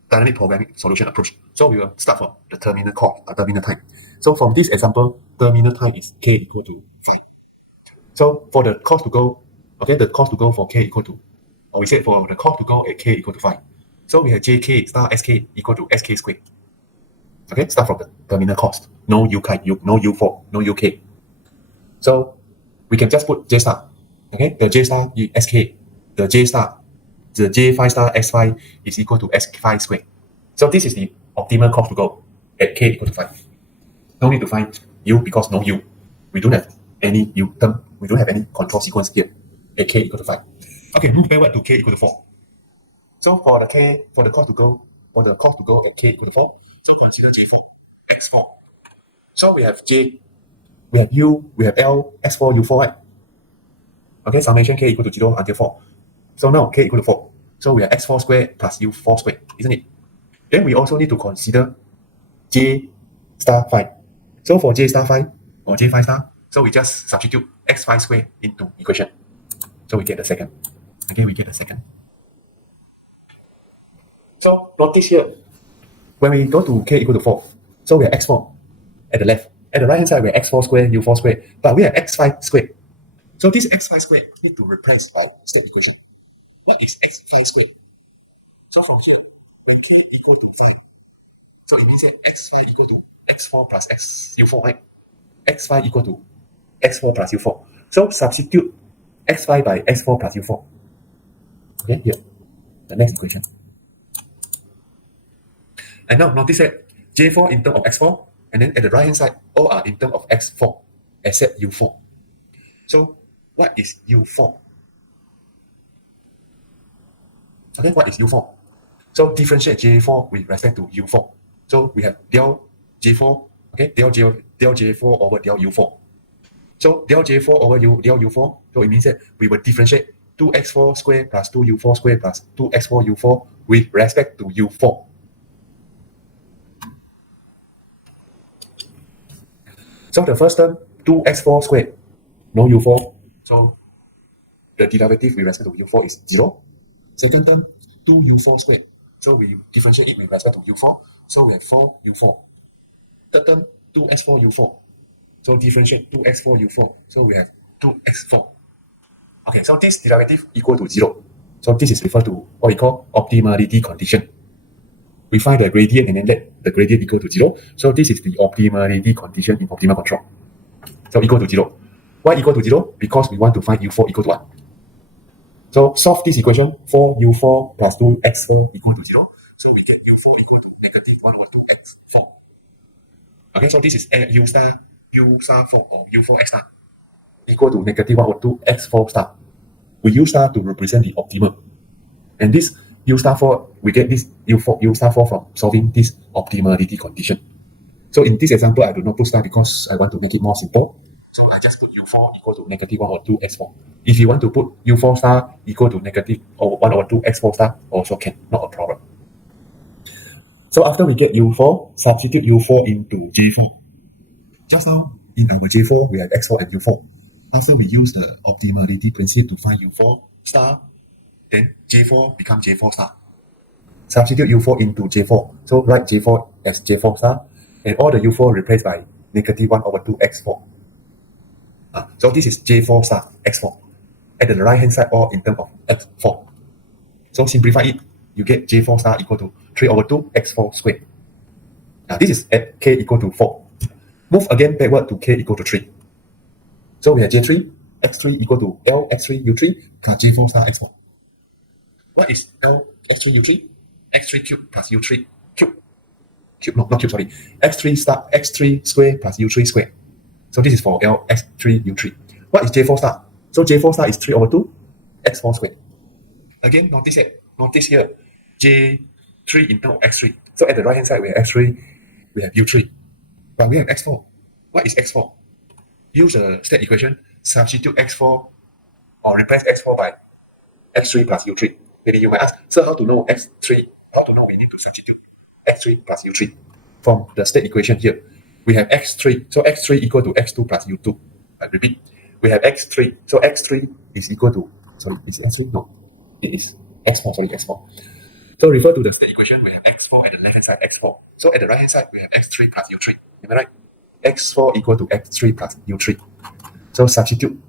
dynamic programming solution approach. So we will start from the terminal cost, terminal time. So from this example, terminal time is k equal to 5. So for the cost to go, okay, the cost to go for k equal to, or we said for the cost to go at k equal to 5. So we have jk star sk equal to sk squared. Okay, start from the terminal cost. No uk, no u4, no uk. So we can just put j star. Okay, the j star is sk, the j star, the j5 star x5 is equal to s5 squared. So this is the optimal cost to go at k equal to 5. No need to find u because no u. We don't have any u term. We don't have any control sequence here at k equal to 5. Okay, move backward to k equal to 4. So for the cost to go at k equal to 4, so consider j4, x4. So we have j, we have u, we have l, x4, u4, right? Okay, summation k equal to 0 until 4. So now k equal to 4. So we have x4 squared plus u4 squared, isn't it? Then we also need to consider j star 5. So for j star 5 or j5 star, so we just substitute x5 squared into equation. So we get the second. Okay, we get the second. So notice here, when we go to k equal to 4, so we have x4 at the left. At the right hand side, we have x4 squared, u4 squared, but we have x5 squared. So this x5 squared need to replace by step equation. What is x5 squared? So from here, when k equal to 5, so it means that x5 equal to x4 plus u4, right? x5 equal to x4 plus u4. So substitute x5 by x4 plus u4. Okay, here, the next equation. And now notice that j4 in terms of x4, and then at the right hand side, all are in terms of x4, except u4. So what is u4? Okay, what is u4? So differentiate j4 with respect to u4. So we have del j4, okay, del j4 over del u4. So del j4 over del u4, so it means that we will differentiate 2x4 squared plus 2u4 squared plus 2x4 u4 with respect to u4. So the first term, 2x4 squared, no u4. So the derivative with respect to u4 is 0. Second term, 2u4 squared. So we differentiate it with respect to u4. So we have 4u4. Third term, 2x4 u4. So differentiate 2x4 u4. So we have 2x4. Okay, so this derivative equal to 0. So this is referred to what we call optimality condition. We find the gradient and then let the gradient equal to 0. So this is the optimality condition in optimal control. So equal to 0. Why equal to 0? Because we want to find u4 equal to 1. So solve this equation, 4u4 plus 2x4 equal to 0. So we get u4 equal to negative 1 over 2x4. Okay, so this is u star 4 or u4 x star equal to negative 1 over 2x4 star. We use star to represent the optimum. And this u star 4, we get this u star 4 from solving this optimality condition. So in this example, I do not put star because I want to make it more simple. So I just put u4 equal to negative 1 over 2x4. If you want to put u4 star equal to negative 1 over 2x4 star, also can, not a problem. So after we get u4, substitute u4 into j4. Just now, in our j4, we have x4 and u4. After we use the optimality principle to find u4 star, then j4 becomes j4 star. Substitute u4 into j4. So write j4 as j4 star, and all the u4 replaced by negative 1 over 2x4. So this is j4 star x4. At the right hand side, all in terms of x4. So simplify it, you get j4 star equal to 3 over 2 x4 squared. Now this is at k equal to 4. Move again backward to k equal to 3. So we have j3, x3 equal to l x3 u3 plus j4 star x4. What is l x3 u3? x3 cube plus u3 cube. x3 square plus u3 square. So this is for l x3 u3. What is j4 star? So j4 star is 3 over 2 x4 squared. Again, notice that notice here, J3 in terms of X3. So at the right hand side, we have X3, we have U3. But we have X4. What is X4? Use the state equation, substitute X4 or replace X4 by X3 plus U3. Maybe you might ask, so how to know X3? How to know we need to substitute X3 plus U3? From the state equation here, we have X3. So X3 equal to X2 plus U2. I repeat, we have X3. So X3 is equal to, sorry, is it X3? No, it is X4, sorry, X4. So refer to the state equation, we have X4 at the left hand side, X4. So at the right hand side, we have X3 plus U3. Am I right? X4 equal to X3 plus U3. So substitute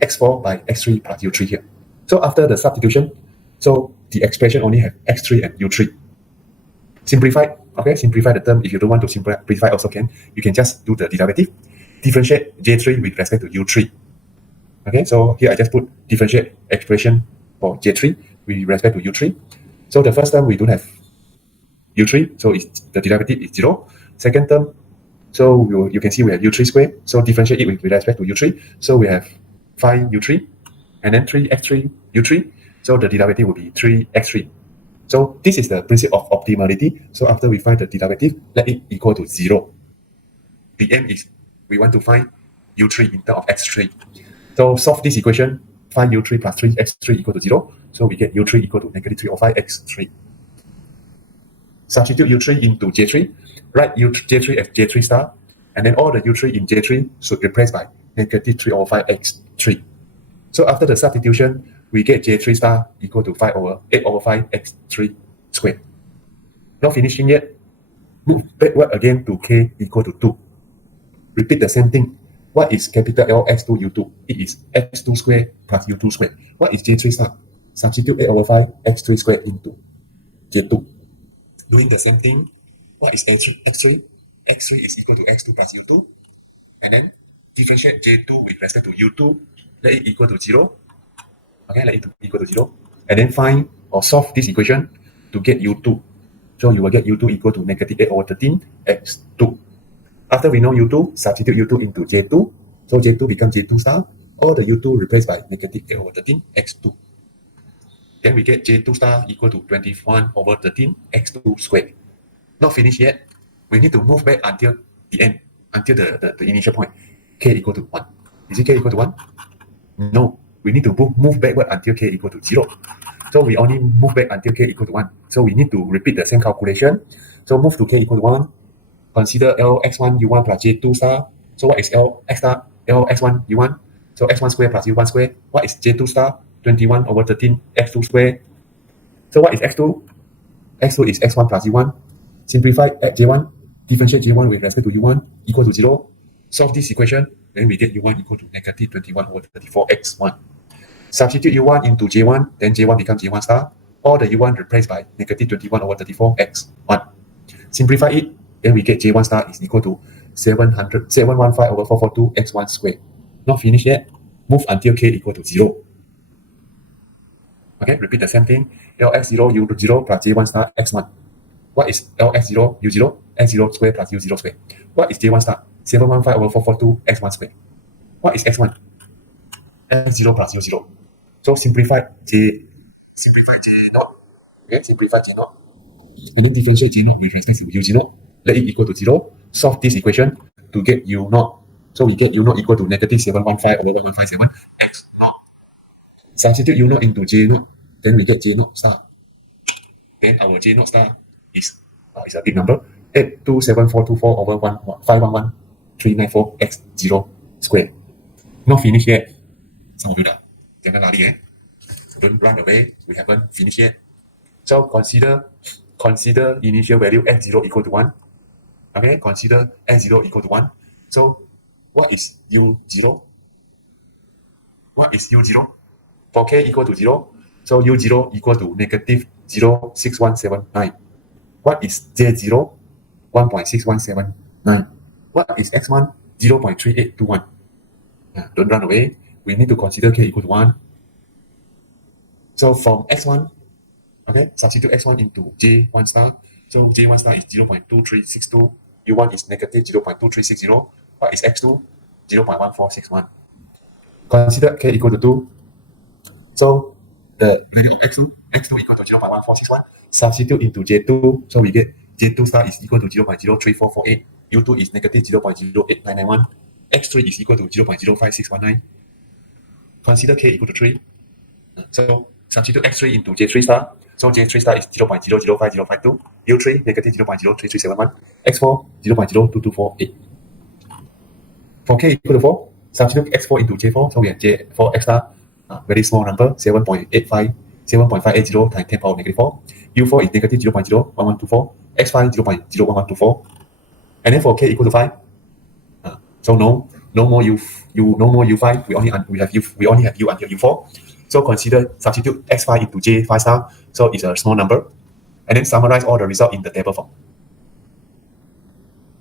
X4 by X3 plus U3 here. So after the substitution, so the expression only have X3 and U3. Simplify, okay, simplify the term. If you don't want to simplify also can. You can just do the derivative. Differentiate J3 with respect to U3. Okay, so here I just put differentiate expression for J3 with respect to U3. So the first term we don't have U3, so the derivative is 0. Second term, so you can see we have U3 squared. So differentiate it with respect to U3. So we have 5U3 and then 3x3 U3. So the derivative will be 3x3. So this is the principle of optimality. So after we find the derivative, let it equal to 0. The aim is we want to find U3 in terms of x3. So solve this equation, find U3 plus 3x3 equal to 0. So we get U3 equal to negative 3 over 5x3. Substitute U3 into J3. Write J3 as J3 star. And then all the U3 in J3 should replace by negative 3 over 5x3. So after the substitution, we get J3 star equal to 8 over 5x3 squared. Not finishing yet. Move backward again to k equal to 2. Repeat the same thing. What is capital L x2 u2? It is x2 squared plus u2 squared. What is J3 star? Substitute 8 over 5 x3 squared into J2. Doing the same thing. What is x3? x3 is equal to x2 plus u2. And then differentiate J2 with respect to u2. Let it equal to 0. Okay, let it equal to 0. And then find or solve this equation to get u2. So you will get u2 equal to negative 8 over 13 x2. After we know u2, substitute u2 into J2. So J2 becomes J2 star. All the u2 replaced by negative 8 over 13 x2. Then we get J2 star equal to 21 over 13 x2 squared. Not finished yet. We need to move back until the end, until the initial point. K equal to 1. Is it K equal to 1? No. We need to move backward until K equal to 0. So we only move back until K equal to 1. So we need to repeat the same calculation. So move to K equal to 1. Consider L x1 u1 plus J2 star. So what is L x star? L x1 u1. So x1 square plus u1 square. What is J2 star? 21 over 13 x2 square. So what is x2? x2 is x1 plus u1. Simplify at J1. Differentiate J1 with respect to u1 equal to 0. Solve this equation. Then we get u1 equal to negative 21 over 34 x1. Substitute u1 into J1. Then J1 becomes J1 star. All the u1 replaced by negative 21 over 34 x1. Simplify it. Then we get J1 star is equal to 715 over 442 x1 squared. Not finished yet. Move until k equal to 0. Okay, repeat the same thing. Lx0 u0 plus J1 star x1. What is Lx0 u0? x0 square plus u0 square. What is J1 star? 715 over 442 x1 square. What is x1? x0 plus u0. So simplify J naught. Okay, simplify J naught. And then differentiate J naught with respect to u0. Let it equal to 0. Solve this equation to get u naught. So we get u naught equal to negative 715 over 1157 x naught. Substitute u naught into J naught. Then we get J naught star. Then our J naught star is a big number. 827424 over 511394 x0 squared. Not finished yet. Some of you jangan lari Don't run away. We haven't finished yet. So consider initial value x0 equal to 1. Okay, consider x0 equal to 1. So what is u0? What is u0? For k equal to 0, so u0 equal to negative 0.6179. What is j0? 1.6179. What is x1? 0.3821. Don't run away. We need to consider k equal to 1. So from x1, okay, substitute x1 into j1 star. So j1 star is 0.2362. u1 is negative 0.2360. What is x2? 0.1461. Consider k equal to 2. So the value of x2 equal to 0.1461. Substitute into J2, so we get J2 star is equal to 0.03448, U2 is negative 0.08991, x3 is equal to 0.05619. Consider k equal to 3. So substitute x3 into J3 star. So J3 star is 0.005052, U3 negative 0.03371, x4 0.02248. For k equal to 4, substitute x4 into J4. So we have J4 x star, very small number, 7.580 times 10 power negative 4. U4 is negative 0.01124, x5 0.01124. And then for k equal to 5, so no more U5. We only have U until U4. So consider substitute x5 into J5 star. So it's a small number. And then summarize all the result in the table form.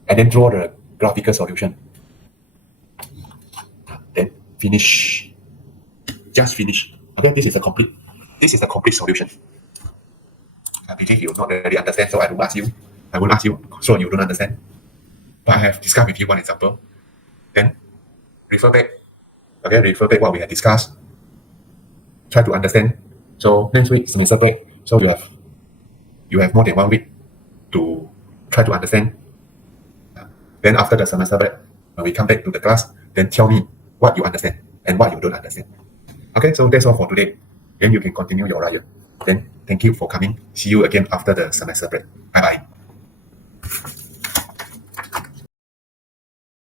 And then draw the graphical solution. Then finish. Just finish. Okay, this is a complete solution. I believe you not really understand, so I will ask you, so you don't understand. But I have discussed with you one example. Then refer back what we have discussed. Try to understand. So next week semester break. So you have more than 1 week to try to understand. Then after the semester break, when we come back to the class, then tell me what you understand and what you don't understand. Okay, so that's all for today. Then you can continue your riot. Then thank you for coming. See you again after the semester break. Bye bye.